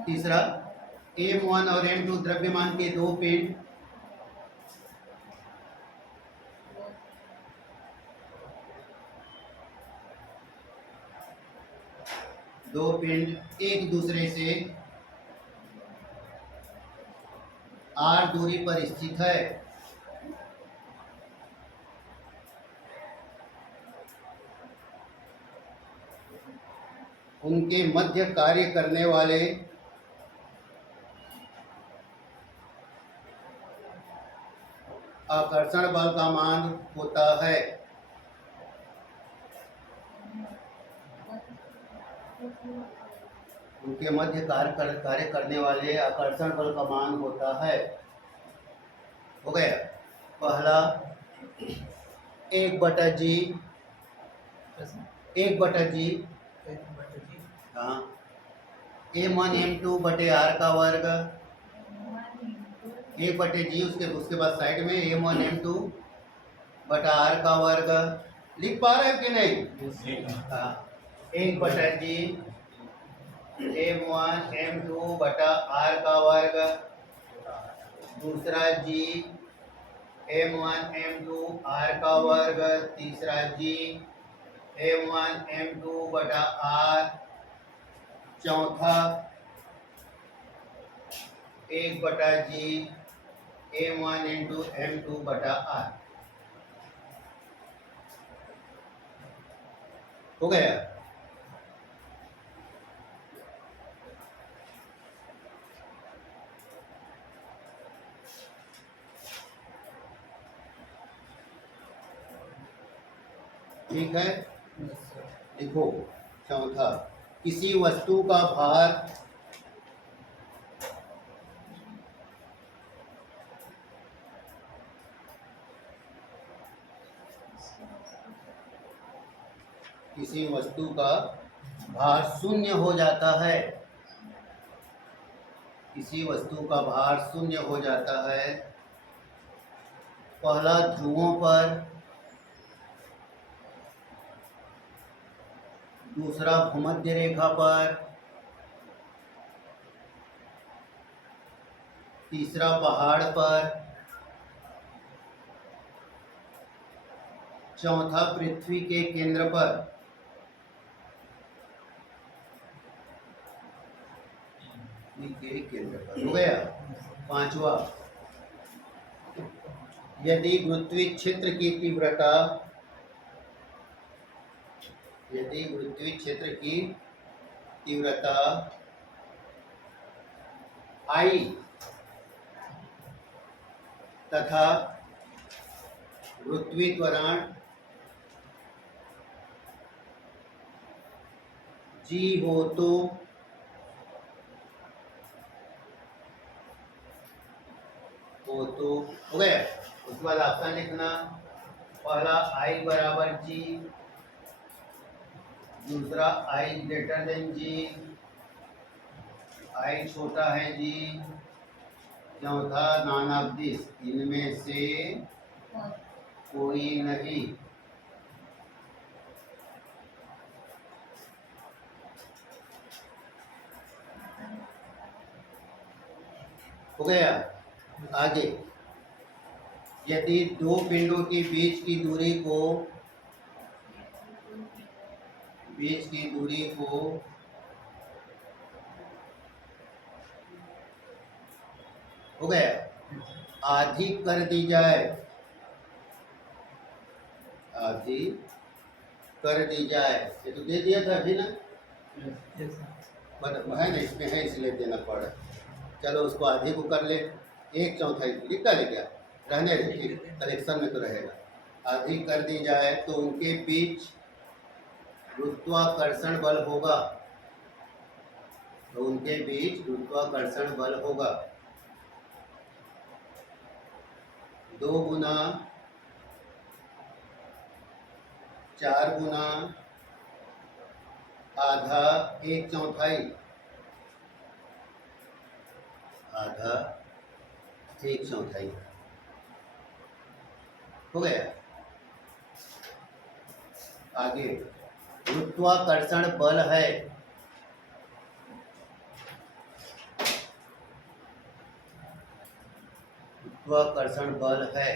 तीसरा M1 और M2 द्रव्यमान के दो पिंड, दो पिंड एक दूसरे से r दूरी पर स्थित है। उनके मध्य कार्य करने वाले आकर्षण बल का मान होता है। उनके मध्य कार्य करने वाले आकर्षण बल का मान होता है। हो गया पहला 1/g, 1/g, हाँ, m1 m2 बटे r का वर्ग, 1/g, उसके बाद साइड में m1 m2 बटा r का वर्ग। लिख पा रहे हो कि नहीं? हाँ, 1/g m1 m2 बटा r का वर्ग, दूसरा g m1 m2 r का वर्ग, तीसरा g m1 m2 बटा r, चौथा 1/g m1 into m2 बटा r। हो गया? ठीक है, देखो चौथा, किसी वस्तु का भार किसी वस्तु का भार शून्य हो जाता है। किसी वस्तु का भार शून्य हो जाता है। पहला ध्रुवों पर, दूसरा भूमध्य रेखा पर, तीसरा पहाड़ पर, चौथा पृथ्वी के केंद्र पर। के केंद्र पर। हो गया? पांचवा, यदि गुरुत्वीय क्षेत्र की तीव्रता, यदि गुरुत्वीय क्षेत्र की तीव्रता I तथा गुरुत्वीय त्वरण G हो तो हो गया। उसके बाद ऑप्शन लिखना, पहला I बराबर G, दूसरा I greater than G, I छोटा है G, चौथा नॉन ऑफ दिस, इनमें से कोई नहीं। हो गया? आगे, यदि दो पिंडों के बीच की दूरी को हो गया आधी कर दी जाए, आधी कर दी जाए, ये तो दे दिया था अभी ना, बट है ना, इसमें है इसलिए देना पड़ा। चलो उसको आधी को कर ले, 1/4 लिखता ले क्या, रहने दे, ठीक, कलेक्शन में तो रहेगा। आधी कर दी जाए तो उनके बीच गुरुत्वाकर्षण बल होगा, तो उनके बीच गुरुत्वाकर्षण बल होगा 2 गुना 4 गुना आधा 1/4, आधा 1/4 हो गया। आगे, गुरुत्वाकर्षण बल है, गुरुत्वाकर्षण बल है,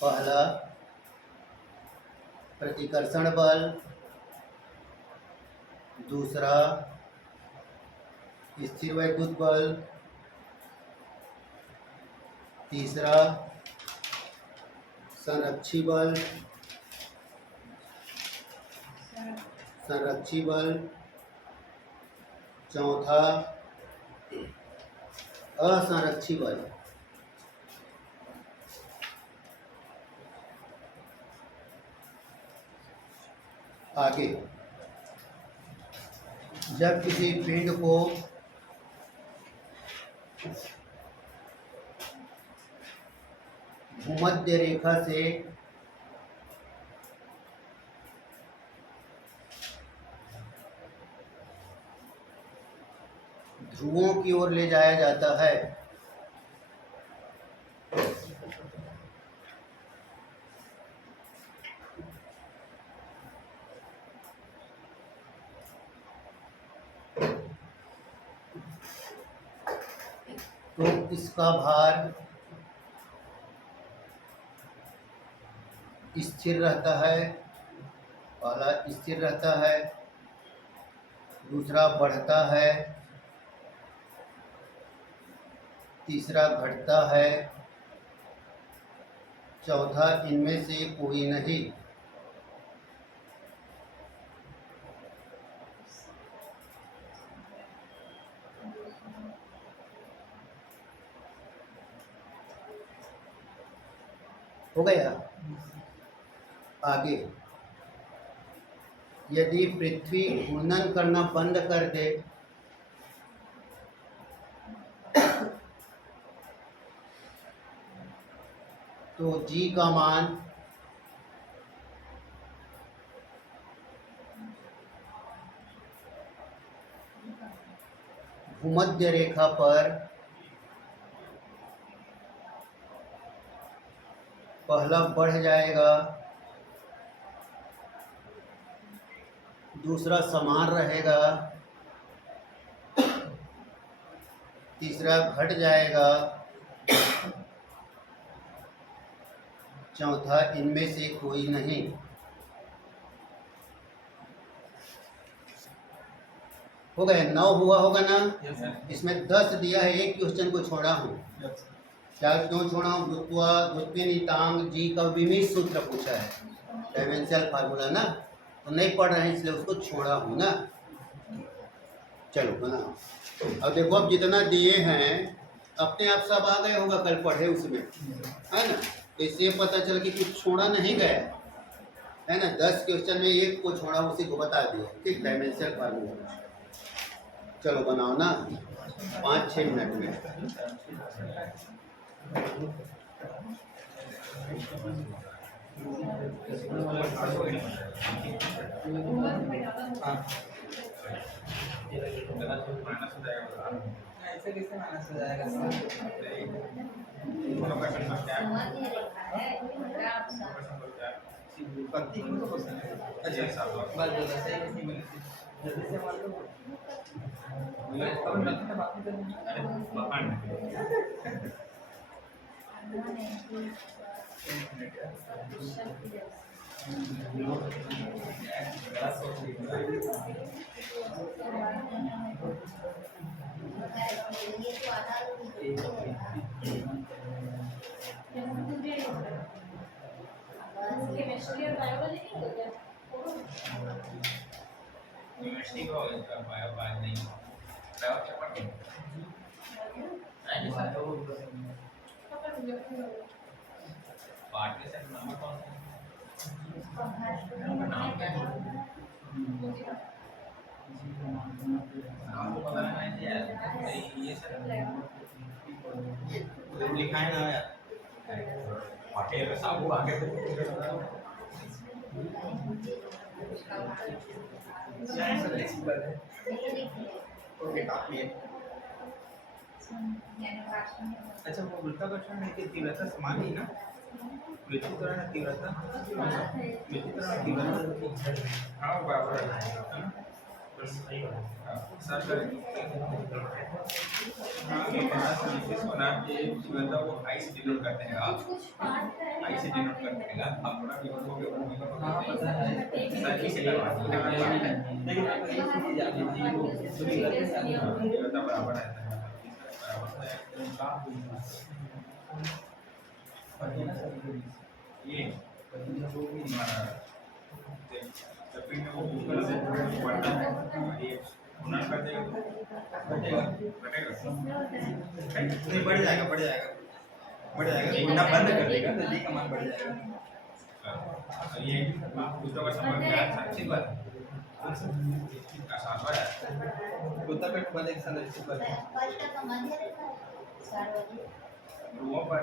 पहला प्रतिकर्षण बल, दूसरा स्थिर वैद्युत बल, तीसरा संरक्षी बल, चौथा असंरक्षी बल। आगे, जब किसी पिंड को भूमध्य रेखा से ध्रुवों की ओर ले जाया जाता है तो इसका भार स्थिर रहता है। पहला स्थिर रहता है, दूसरा बढ़ता है, तीसरा घटता है, चौथा इनमें से कोई नहीं। हो गया। आगे, यदि पृथ्वी घूर्णन करना बंद कर दे तो जी का मान भूमध्य रेखा पर पहला बढ़ जाएगा, दूसरा समान रहेगा, तीसरा घट जाएगा, चौथा इनमें से कोई नहीं। हो गए, 9 हुआ होगा ना। Yes, sir. इसमें 10 दिया है, एक क्वेश्चन को छोड़ा हूँ। Yes. क्या क्यों छोड़ा हूँ? द्वितीय नितांक जी का विमित सूत्र पूछा है, डायमेंशनल फार्मूला ना, तो नहीं पढ़ रहे हैं इसलिए उसको छोड़ा हूँ ना। चलो बनाओ। अब देखो, अब जितना दिए हैं अपने आप सब आ गए होगा, कल पढ़े उसमें, है ना। तो इससे पता चल कि कुछ छोड़ा नहीं गया, है ना। 10 क्वेश्चन में एक को छोड़ा, उसी को बता दिया। ठीक, डायमेंशनल फार्मूला। चलो बनाओ ना, 5-6 मिनट में। ऐसे कैसे माइनस हो जाएगा सर? भूमध्य रेखा है, ग्राफ सा। पत्ती को पसंद है। अच्छा, बस बोला सही नहीं बोली थी। जल्दी से मार दो। अब लगता है बात नहीं करनी। केमिस्ट्री और बायोलॉजी नहीं हो गया? यूनिवर्सिटी का बायो बायो नहीं बायो क्या पढ़ते हैं नहीं सर पार्ट के सर नंबर कौन सा नाम क्या है नाम तो पता नहीं है यार ये सर लिखा है ना यार पाटे में साबु आगे ओके, काफी है। अच्छा, वो गुरुत्वाकर्षण है कि तीव्रता समान ही ना? विचित्रण तीव्रता हाँ बराबर है ना बस सही है सर कर हाँ ये बड़ा साइंटिस्ट होना ये मतलब वो आई से डिनोट करते हैं आप कुछ पार्ट है। आई से डिनोट करते हैं आप थोड़ा भी हो गया वो भी हाँ, पता है। सर की से लगा लेकिन आप एक चीज जानते हैं वो पूरी करके साथ तीव्रता बराबर रहता है ये हमारा जब भी वो गूगल से बढ़ता है ये गुना कर देगा तो घटेगा घटेगा। नहीं बढ़ जाएगा बढ़ जाएगा बढ़ जाएगा गुना बंद कर देगा तो जी का मान बढ़ जाएगा और ये दूसरा का संबंध क्या है? साक्षी पर का सातवा है उत्तरपेट बंद एक साथ अच्छी बात फर्स्ट का मध्य रेखा सार्वजनिक ध्रुवों पर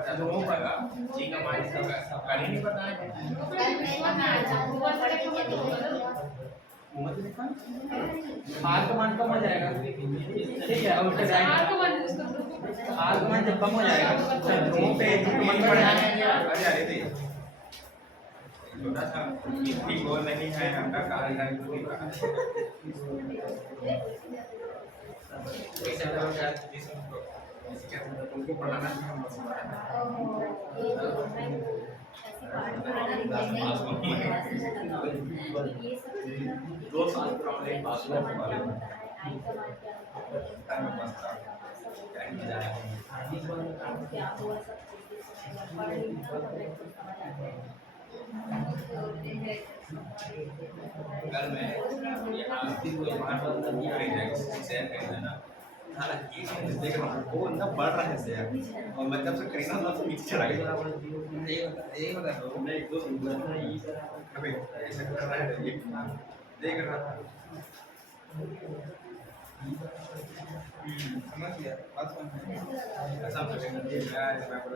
जी का मान इसका कल ही नहीं पता है। कल मैं बना था वो पढ़ के चली गई आर का मान कम हो जाएगा ठीक है और उसका आर डायरेक्ट का मान उसका आर का मान जब कम हो जाएगा तो ध्रुवों पे जी का मान बढ़ जाएगा अरे अरे देखिए छोटा सा इतनी गोल नहीं है अंडा काल है कैसे करोगे तुमको पढ़ाना भी हम दो साल पुराने बात कल मैं यहाँ शेयर कर देना हालांकि देख रहा हूँ वो ना बढ़ रहा है शेयर और मैं जब से कहीं ना तो नीचे चला गया यही होता है मैं एक दो अबे ऐसा कर रहा है ये देख रहा था समझ गया बात समझ में ऐसा लगेगा कि मैं ऐसा कर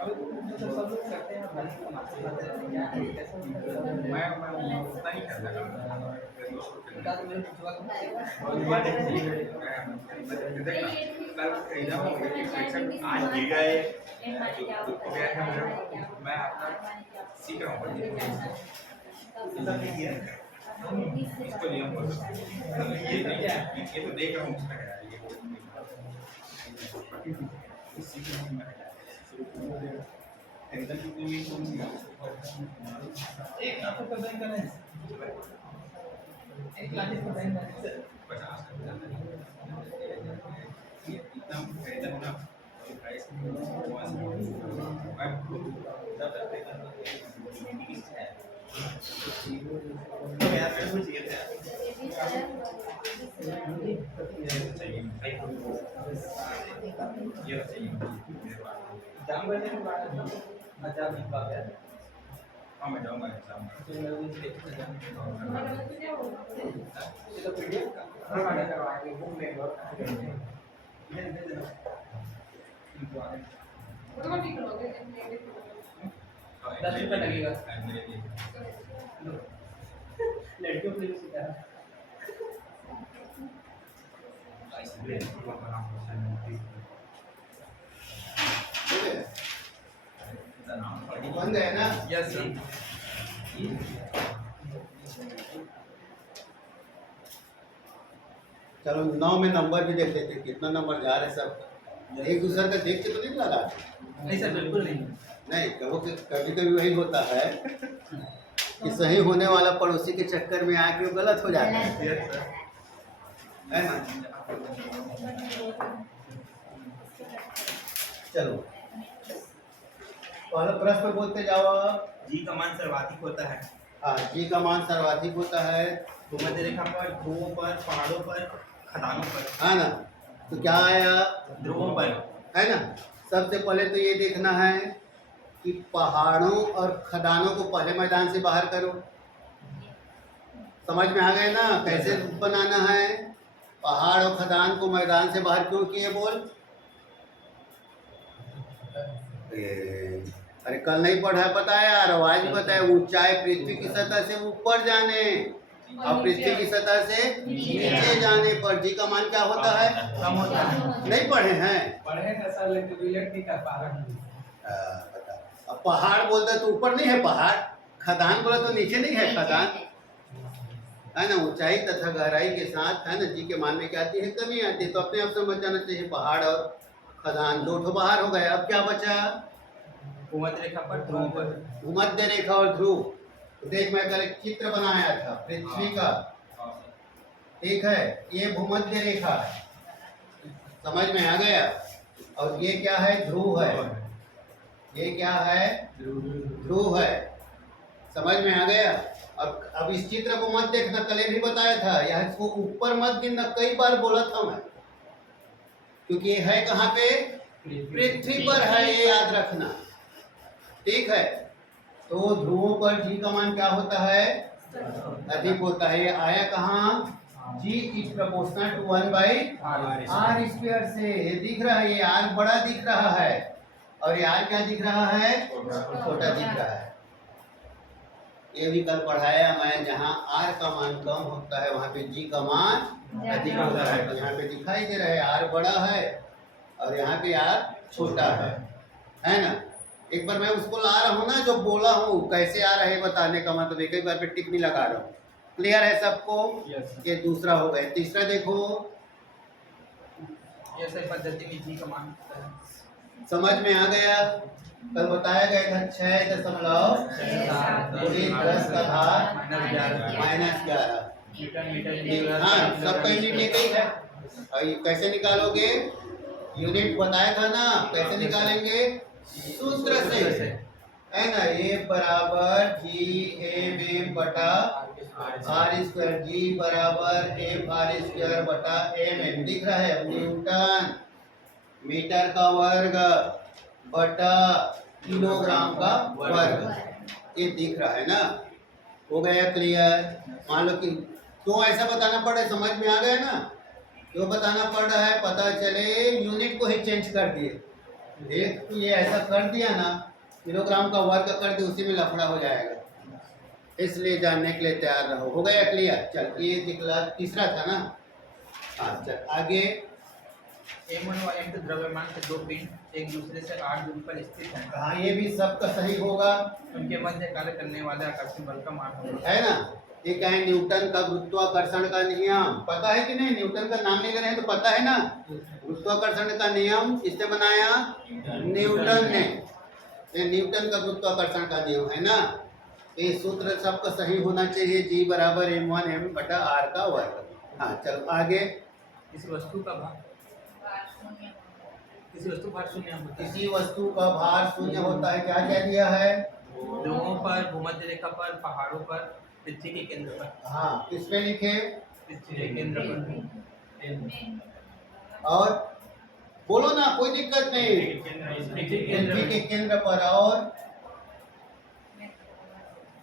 अब तो सब लोग करते हैं भाई कमाते हैं क्या है कैसे मैं उतना नहीं करता बता दो मेरे पूछवा आज दी गए मैं अपना सीख रहा हूँ इसको नियम बोल ये तो देख रहा हूँ उसका है ये एकदम कोई एक आपको पता ही करना है एक क्लास को टाइम है 50 इतना खरीदा ना प्राइस यार मेरे को चाहिए था ये चाहिए जाम करने के बाद अच्छा भी बात है हाँ मैं जाऊँगा एग्जाम तो मैं वो देख के जाऊँ ये तो पीडीएफ का हमारा करवाएंगे वो में और दे देना ऑटोमेटिक करोगे 10 रुपये लगेगा लड़कियों के लिए सीखा बंद है ना? यस सर चलो 9 में नंबर भी देख लेते हैं कितना नंबर जा रहे हैं सब एक दूसरे का देख के तो नहीं लगा नहीं सर बिल्कुल नहीं नहीं कभी कभी वही होता है कि सही होने वाला पड़ोसी के चक्कर में आके वो गलत हो जाता है यस सर है ना? चलो पहला प्रश्न बोलते जाओ जी का मान सर्वाधिक होता है हाँ जी का मान सर्वाधिक होता है भूमध्य रेखा पर ध्रुवों पर पहाड़ों पर खदानों पर है ना? तो क्या आया ध्रुवों पर है ना? सबसे पहले तो ये देखना है कि पहाड़ों और खदानों को पहले मैदान से बाहर करो। समझ में आ गए ना कैसे बनाना है? पहाड़ और खदान को मैदान से बाहर क्यों किए बोल? अरे कल नहीं पढ़ा पता है यार, आज बताया ऊंचाई पृथ्वी की सतह से ऊपर जाने और पृथ्वी की सतह से नीचे जाने पर जी का मान क्या होता है? कम होता है नहीं पढ़े हैं? पढ़े ना सर लेकिन रिलेट नहीं कर पा रहे बता। अब पहाड़ बोलते तो ऊपर नहीं है पहाड़, खदान बोला तो नीचे नहीं है खदान, है ना? ऊंचाई तथा गहराई के साथ है ना जी के मान में क्या आती है? कमी आती है। तो अपने आप समझ जाना चाहिए पहाड़ और खदान दो ठो बाहर हो गए। अब क्या बचा? भूमध्य रेखा पर ध्रुव पर भूमध्य रेखा और ध्रुव। देख मैं कल एक चित्र बनाया था पृथ्वी का, ठीक है? ये भूमध्य रेखा है, समझ में आ गया? और ये क्या है? ध्रुव है। ये क्या है? ध्रुव है। समझ में आ गया। अब इस चित्र को मत देखना, कल भी बताया था, यह इसको ऊपर मत गिनना, कई बार बोला था मैं, क्योंकि ये है कहाँ पे, पृथ्वी पर है, ये याद रखना, ठीक है। तो ध्रुवों पर जी का मान क्या होता है, अधिक होता है। ये आया कहाँ, G is proportional to 1/r square से। ये दिख रहा है, ये r बड़ा दिख रहा है और ये r क्या दिख रहा है, छोटा दिख रहा है। ये भी कल पढ़ाया मैं, जहाँ r का मान कम होता है वहाँ पे g का मान अधिक होता है। तो यहाँ पे दिखाई दे रहा है r बड़ा है और यहाँ पे r छोटा है ना। एक बार मैं उसको ला रहा हूँ ना, जो बोला हूँ कैसे आ रहा है बताने का मतलब, एक बार पे टिक नहीं लगा रहा हूँ। क्लियर है सबको? ये दूसरा हो गया। तीसरा देखो, ये सही पद्धति में जी का मान होता है। समझ में आ गया? कल बताया गया था 6.10 - हाँ, सबका यूनिट एक ही है। और ये कैसे निकालोगे, यूनिट बताया था ना, कैसे निकालेंगे, सूत्र से, है ना। ये बराबर जी एम एम बटा आर स्क्वायर, जी बराबर एफ आर स्क्वायर बटा एम एम, दिख रहा है, न्यूटन मीटर का वर्ग बटा किलोग्राम का वर्ग, ये दिख रहा है ना। हो गया क्लियर? मान लो कि क्यों ऐसा बताना पड़ा, समझ में आ गया ना, क्यों बताना पड़ रहा है, पता चले यूनिट को ही चेंज कर दिए। एक तो ये ऐसा कर दिया ना, किलोग्राम का वर्ग कर दिया, उसी में लफड़ा हो जाएगा, इसलिए जानने के लिए तैयार रहो। हो गया क्लियर? चल, ये दिखला तीसरा था ना। हाँ चल आगे। M1 व M2 द्रव्यमान के दो पिंड एक दूसरे से 8 दूरी पर स्थित हैं। हाँ, ये भी सबका सही होगा, उनके मध्य कार्य करने वाले आकर्षण बल का मान होगा, है ना। ये क्या है, न्यूटन का गुरुत्वाकर्षण का नियम, पता है कि नहीं? न्यूटन का नाम नहीं ले रहे हैं तो पता है ना। गुरुत्वाकर्षण का नियम किसने बनाया, न्यूटन ने। ये न्यूटन का गुरुत्वाकर्षण का नियम है ना। ये सूत्र सबका सही होना चाहिए, जी बराबर m1 m बटा r का वर्ग। हाँ चलो आगे। किसी वस्तु का भार शून्य होता है। किसी वस्तु का भार शून्य होता है, क्या कह दिया है, ध्रुवों पर, भूमध्य रेखा पर, पहाड़ों पर, पृथ्वी के केंद्र पर। हाँ किसमें लिखे, पृथ्वी के केंद्र पर। और बोलो ना, कोई दिक्कत नहीं, पृथ्वी के केंद्र पर। और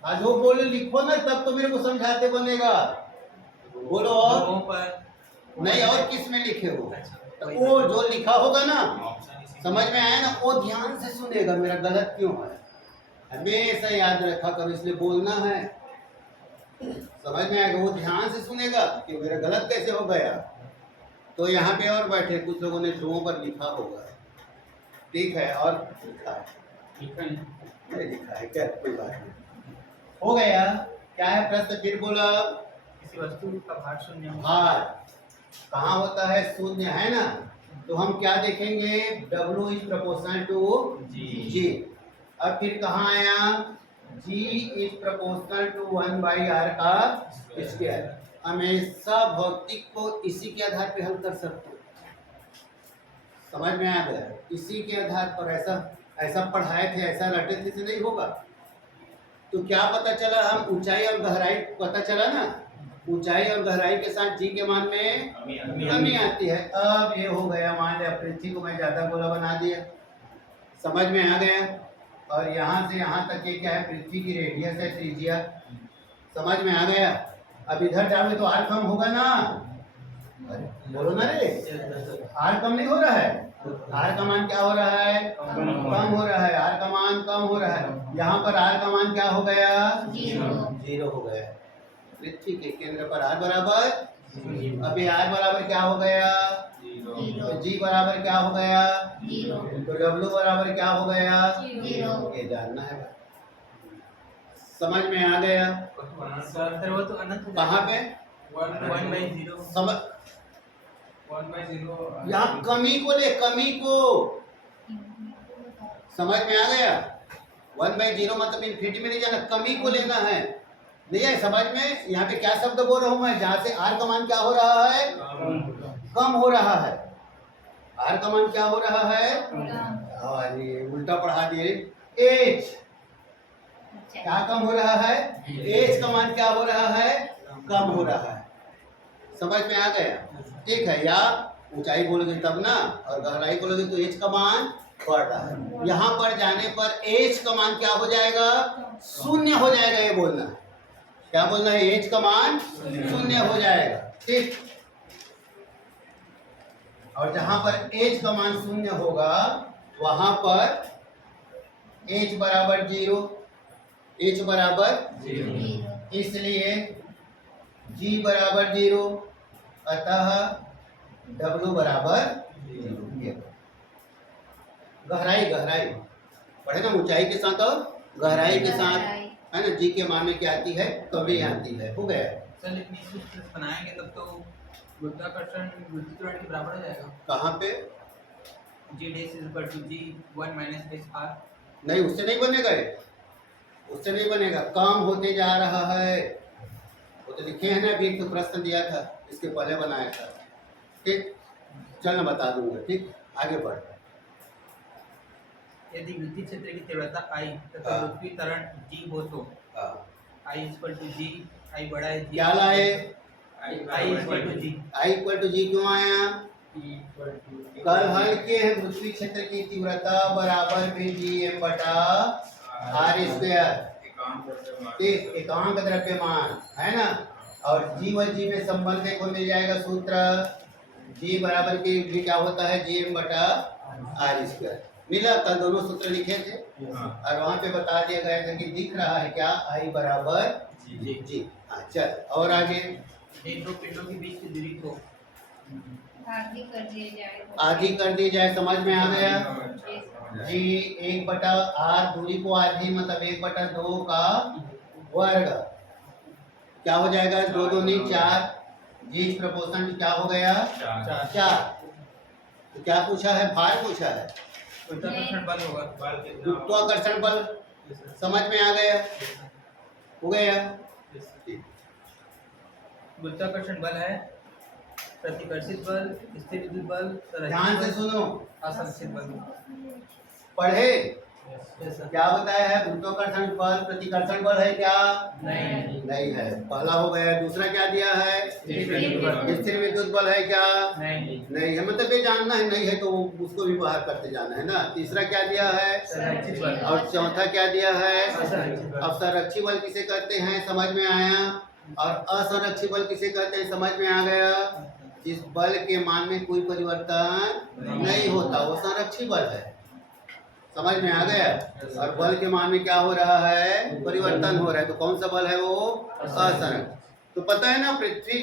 आज वो बोले लिखो ना, तब तो मेरे को समझाते बनेगा। बोलो और ध्रुवों पर नहीं, और किस में लिखे हो, तो वो जो लिखा होगा ना, समझ में आया ना, वो ध्यान से सुनेगा, मेरा गलत क्यों है, हमेशा याद रखा करो, इसलिए बोलना है, समझ में आएगा। वो ध्यान से सुनेगा कि मेरा गलत कैसे हो गया। तो यहाँ पे और बैठे कुछ लोगों ने ध्रुवों पर लिखा होगा, ठीक है, और लिखा है, नहीं लिखा है क्या, कोई बात नहीं, हो गया। क्या है प्रश्न, फिर बोला। किसी वस्तु का भार शून्य होता भार कहाँ होता है, शून्य, है ना। तो हम क्या देखेंगे, W is proportional to G। अब फिर कहाँ आया, G is proportional to 1/r का स्क्वायर। हमेशा भौतिक को इसी के आधार पे हल कर सकते हो, समझ में आ गया, इसी के आधार पर। ऐसा पढ़ाए थे, ऐसा रटे थे, से नहीं होगा। तो क्या पता चला, हम ऊंचाई और गहराई पता चला ना, ऊंचाई और गहराई के साथ जी के मान में कमी आती है। अब ये हो गया, मान लिया पृथ्वी को मैं ज्यादा गोला बना दिया, समझ में आ गया। और यहाँ से यहाँ तक ये क्या है, पृथ्वी की रेडियस है, त्रिज्या, समझ में आ गया। अब इधर जाओगे तो आर कम होगा ना, बोलो ना रे, आर कम नहीं हो रहा है, आर का मान क्या हो रहा है, कम हो रहा है, आर का मान कम हो रहा है। यहाँ पर आर का मान क्या हो गया, 0 हो गया। पृथ्वी के केंद्र पर आर बराबर, अभी आर बराबर क्या हो गया, तो जी बराबर क्या हो गया, तो डब्ल्यू बराबर क्या हो गया, ये जानना है, समझ में आ गया। है। वो तो अनंत हो कहाँ पे, 1/0 समझ, 1/0 यहाँ कमी को ले, कमी को, समझ में आ गया। 1/0 मतलब इन्फिनिटी में नहीं जाना, कमी को लेना है, नहीं है समझ में। यहाँ पे क्या शब्द बोल रहा हूँ मैं, जहाँ से आर का मान क्या हो रहा है, कम हो रहा है, आर का मान क्या हो रहा है, और ये उल्टा पढ़ा दिए, एच क्या कम हो रहा है? एच का मान क्या हो रहा है? कम हो रहा है। समझ में आ गया? ठीक है, या ऊंचाई बोलोगे तब ना, और गहराई बोलोगे तो एच का मान बढ़ रहा है। यहाँ पर जाने पर एच का मान क्या हो जाएगा? शून्य हो जाएगा। ये बोलना है, क्या बोलना है? एच का मान शून्य हो जाएगा। ठीक, और जहां पर एच का मान शून्य होगा वहां पर एच बराबर 0, एच बराबर 0, इसलिए जी बराबर 0, अतः डब्ल्यू बराबर 0। गहराई गहराई पढ़े ना, ऊंचाई के साथ और गहराई के साथ, है ना। जी के मान में क्या आती है? कमी आती है। हो गया। सर लेकिन इस सूत्र से बनाएंगे तब तो गुरुत्वाकर्षण गुरुत्व त्वरण के बराबर हो जाएगा। कहाँ पे? g dash is equal to g1 minus h r। नहीं, उससे नहीं बनेगा ये, उससे नहीं बनेगा। काम होते जा रहा है। वो तो लिखे हैं ना, अभी एक तो प्रश्न दिया था, इसके पहले बनाया था। ठीक, चल मैं बता दूंगा। ठीक, आगे बढ़। यदि वृत्तीय क्षेत्र की तीव्रता I तथा हाँ। पृथ्वी त्वरण g हो तो हाँ, I equal to g, I बड़ा है g, क्या लाए? I equal to g। I equal to G क्यों आया? कल हल किए हैं, पृथ्वी क्षेत्र की तीव्रता बराबर में जी एम बटा आर स्क्वायर। ठीक, एकांक द्रव्यमान है ना, और जी व जी में संबंध देखो मिल जाएगा सूत्र। जी बराबर के भी क्या होता है? जी एम बटा आर स्क्वायर। मिला? कल दोनों सूत्र लिखे थे और वहां पे बता दिया गया था कि दिख रहा है क्या? आई बराबर जी। हाँ, चल और आगे। इन दो पिंडों के बीच की दूरी को आधी कर दिया जाए। आधी कर दी जाए। समझ में आ गया? जी 1/r, दूरी को आधी मतलब 1/2 का वर्ग। क्या हो जाएगा? 2 दूनी 4। जी प्रपोर्शन क्या हो गया? 4। तो क्या पूछा है? भार पूछा है। गुरुत्वाकर्षण बल होगा। गुरुत्वाकर्षण बल समझ में आ गया? हो गया? गुरुत्वाकर्षण बल है प्रतिकर्षित बल, स्थिर विद्युत बल, ध्यान से सुनो, असंरक्षित बल। पढ़े। Yes, sir। क्या बताया है? गुरुत्वाकर्षण बल प्रतिकर्षण बल है क्या? नहीं। नहीं है। पहला हो गया। दूसरा क्या दिया है? स्थिर विद्युत बल। स्थिर विद्युत बल है क्या? नहीं। नहीं है, मतलब ये जानना है। नहीं है तो उसको भी बाहर करते जाना है ना। तीसरा क्या दिया है? संरक्षित बल। और चौथा क्या दिया है? असंरक्षित बल। अब संरक्षित बल किसे कहते हैं? समझ में आया। और असंरक्षित बल किसे कहते हैं? समझ में आ गया। जिस बल के मान में कोई परिवर्तन नहीं होता वो संरक्षित बल है। समझ में आ गया। और बल के मान में क्या हो रहा है? परिवर्तन हो रहा है। तो कौन सा बल है वो? असंरक्षित। तो पता है ना, पृथ्वी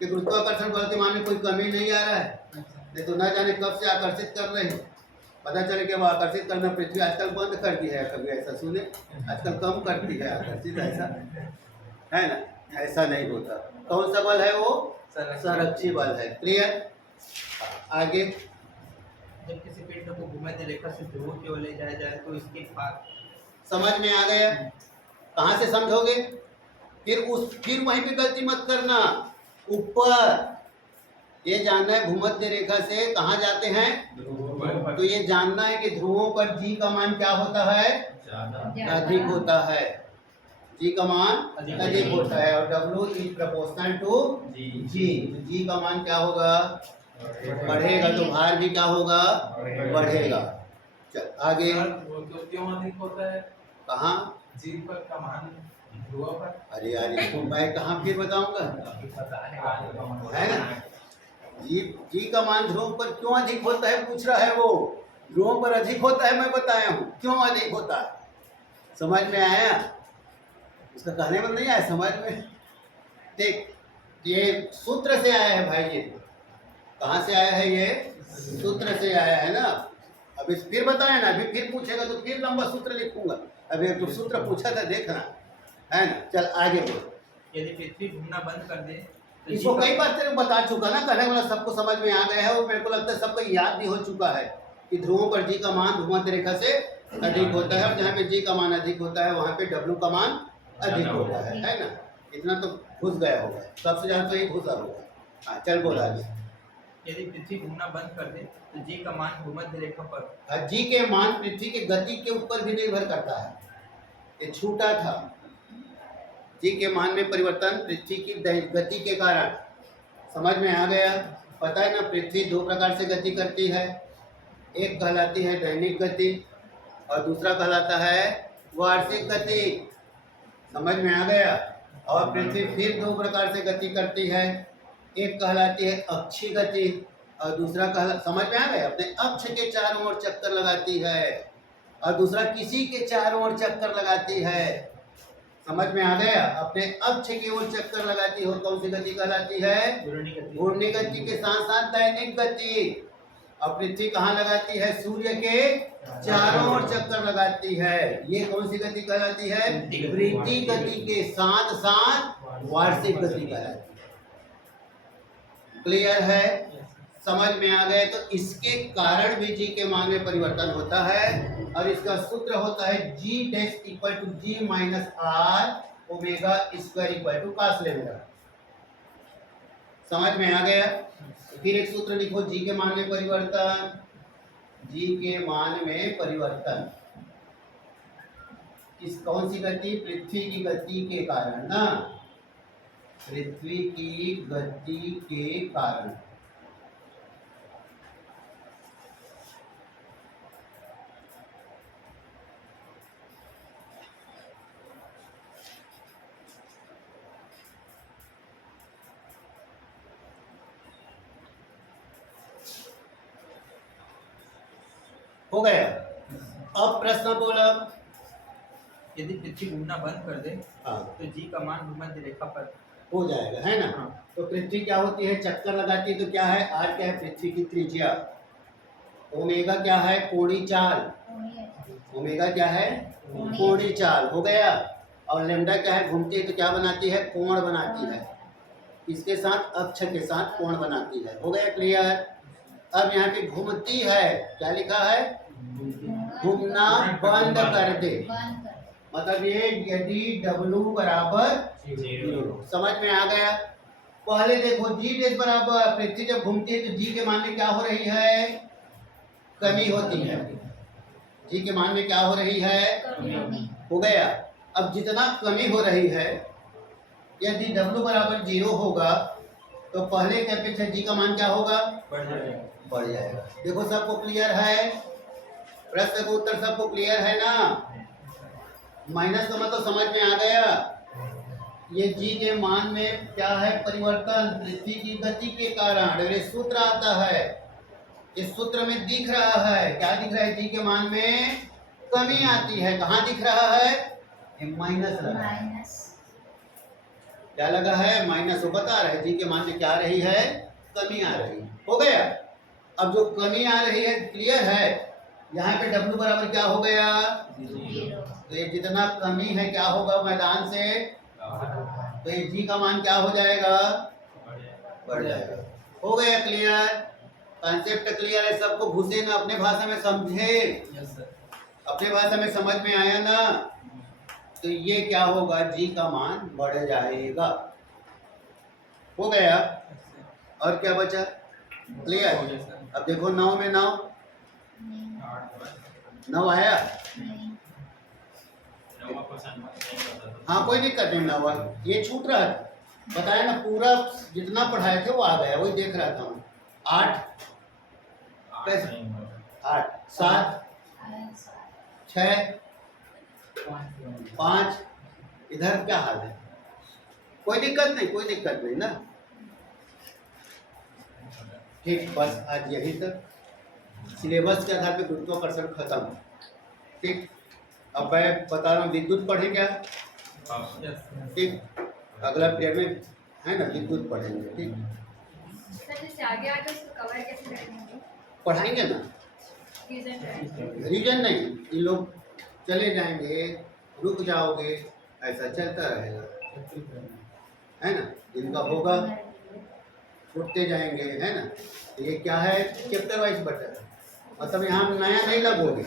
के गुरुत्वाकर्षण बल के मान में कोई कमी नहीं आ रहा है। नहीं तो ना जाने कब से आकर्षित कर रहे हैं। पता चले कि वो आकर्षित करना पृथ्वी आजकल बंद कर दी है। कभी ऐसा सुने? आजकल कम करती है आकर्षित, ऐसा है ना? ऐसा नहीं होता। कौन सा बल है वो? संरक्षित बल है। क्लियर? आगे। जब किसी पिंड को भूमध्य रेखा से ध्रुव की ओर ले जाया जाए तो इसके पार समझ में आ गया? कहाँ से समझोगे? फिर वहीं पे गलती मत करना। ऊपर ये जानना है भूमध्य रेखा से कहाँ जाते हैं? तो ये जानना है कि ध्रुवों पर जी का मान क्या होता है? अधिक होता है। जी का मान अधिक होता है। और W इज प्रोपोर्शनल टू जी। जी का मान क्या होगा? बढ़ेगा। तो भार भी क्या होगा? बढ़ेगा। चल आगे। वो तो क्यों अधिक होता है? कहाँ? जी पर का मान ध्रुव पर। अरे यार, इसको मैं कहाँ फिर बताऊंगा? है ना? जी का मान ध्रुव पर क्यों अधिक होता है पूछ रहा है वो। ध्रुवों पर अधिक होता है, मैं बताया हूँ क्यों अधिक होता है। समझ में आया? उसका कहने में नहीं आया समझ में? देख, ये सूत्र से आया है भाई। ये कहाँ से आया है? ये सूत्र से आया है ना। अभी फिर बताया ना, अभी फिर पूछेगा तो फिर लंबा सूत्र लिखूंगा। अभी एक तो सूत्र पूछा था, देखना है ना। चल आगे बोल। यदि पृथ्वी घूमना बंद कर दे तो इसको कई बार तेरे बता चुका ना, कहने वाला सबको समझ में आ गया है। और मेरे को लगता है सबको याद भी हो चुका है कि ध्रुवों पर जी का मान भूमध्य रेखा से अधिक होता है। और जहाँ पे जी का मान अधिक होता है वहाँ पे W का मान अधिक होता है ना। इतना तो घुस गया होगा, सबसे ज्यादा तो ये घुसा होगा। हाँ चल बोल आगे। यदि पृथ्वी घूमना बंद कर दे तो जी का मान भूमध्य रेखा पर जी के मान पृथ्वी की गति के ऊपर भी निर्भर करता है। ये छूटा था। जी के मान में परिवर्तन पृथ्वी की गति के कारण। समझ में आ गया? पता है ना, पृथ्वी दो प्रकार से गति करती है। एक कहलाती है दैनिक गति और दूसरा कहलाता है वार्षिक गति। समझ में आ गया? और पृथ्वी फिर दो प्रकार से गति करती है। एक कहलाती है अक्षीय गति और दूसरा समझ में आ गया, अपने अक्ष के चारों ओर चक्कर लगाती है और दूसरा किसी के चारों ओर चक्कर लगाती है। समझ में आ गया? अपने अक्ष की ओर चक्कर लगाती हो कौन सी गति कहलाती है? घूर्णी गति के साथ साथ दैनिक गति। और पृथ्वी कहाँ लगाती है? सूर्य के चारों ओर चक्कर लगाती है। ये कौन सी गति कहलाती है? वृत्तीय गति के साथ साथ वार्षिक गति कहलाती है। क्लियर है? समझ में आ गए? तो इसके कारण भी जी के मान में परिवर्तन होता है और इसका सूत्र होता है G dash equal to G minus R omega square equal to cos lambda. समझ में आ गया? फिर एक सूत्र लिखो जी के मान में परिवर्तन। जी के मान में परिवर्तन किस कौन सी गति? पृथ्वी की गति के कारण ना, पृथ्वी की गति के कारण। हो गया? अब प्रश्न बोला। यदि पृथ्वी घूमना बंद कर दे हाँ, तो जी का मान भूमध्य रेखा पर हो जाएगा, है ना? हाँ। तो पृथ्वी क्या होती है? चक्कर लगाती है। तो क्या है? आर क्या है? पृथ्वी की त्रिज्या। ओमेगा क्या है? कोणीय चाल। ओमेगा क्या है? कोणीय चाल। हो गया? और लैम्डा क्या है? घूमती है तो क्या बनाती है? कोण बनाती है। इसके साथ अक्ष के साथ कोण बनाती है। हो गया क्लियर? अब यहाँ पे घूमती है, क्या लिखा है? घूमना बंद कर दे। मतलब ये यदि W बराबर 0। समझ में आ गया? पहले देखो G डैश बराबर, पृथ्वी जब घूमती है तो G के मान में क्या हो रही है? कमी होती है। G के मान में क्या हो रही है? हो गया? अब जितना कमी हो रही है, यदि W बराबर 0 होगा तो पहले के अपेक्षा G का मान क्या होगा? बढ़ जाएगा। देखो सबको क्लियर है? प्रश्न का उत्तर सबको क्लियर है ना? माइनस का मतलब समझ में आ गया? ये जी के मान में क्या है? परिवर्तन पृथ्वी की गति के कारण। अगर ये सूत्र आता है, इस सूत्र में दिख रहा है, क्या दिख रहा है? जी के मान में कमी आती है। कहाँ दिख रहा है? माइनस लगा है। क्या लगा है? माइनस। वो बता रहा है जी के मान में क्या आ रही है? कमी आ रही है। हो गया? अब जो कमी आ रही है, क्लियर है? यहाँ पे W बराबर क्या हो गया? तो ये जितना कमी है क्या होगा मैदान से? तो ये जी का मान क्या हो जाएगा? बढ़ जाएगा। हो गया क्लियर? कॉन्सेप्ट क्लियर है सबको? घुसे ना अपने भाषा में, समझे? अपने भाषा में समझ में आया ना? तो ये क्या होगा? जी का मान बढ़ जाएगा। हो गया? और क्या बचा? क्लियर? अब देखो 9 में 9 आया? हाँ, कोई दिक्कत नहीं। 9 ये छूट रहा था, बताया ना? पूरा जितना पढ़ाए थे वो आ गया, वही देख रहा था मैं। 8 7 6 5 इधर क्या हाल है? कोई दिक्कत नहीं, कोई दिक्कत नहीं ना? ठीक, बस आज यही तक। सिलेबस के आधार पे गुरुत्वाकर्षण खत्म। ठीक, अब मैं बता रहा हूँ विद्युत पढ़े क्या? ठीक, अगला पीरियड में है ना विद्युत पढ़ेंगे। ठीक, आगे आगे उसको कवर कैसे करेंगे? पढ़ाएंगे ना, रीजन नहीं। इन लोग चले जाएंगे, रुक जाओगे, ऐसा चलता रहेगा, है ना? जिनका होगा छूटते जाएंगे, है ना? तो ये क्या है? चैप्टर वाइज बटा, मतलब यहाँ नया नहीं लगोगे।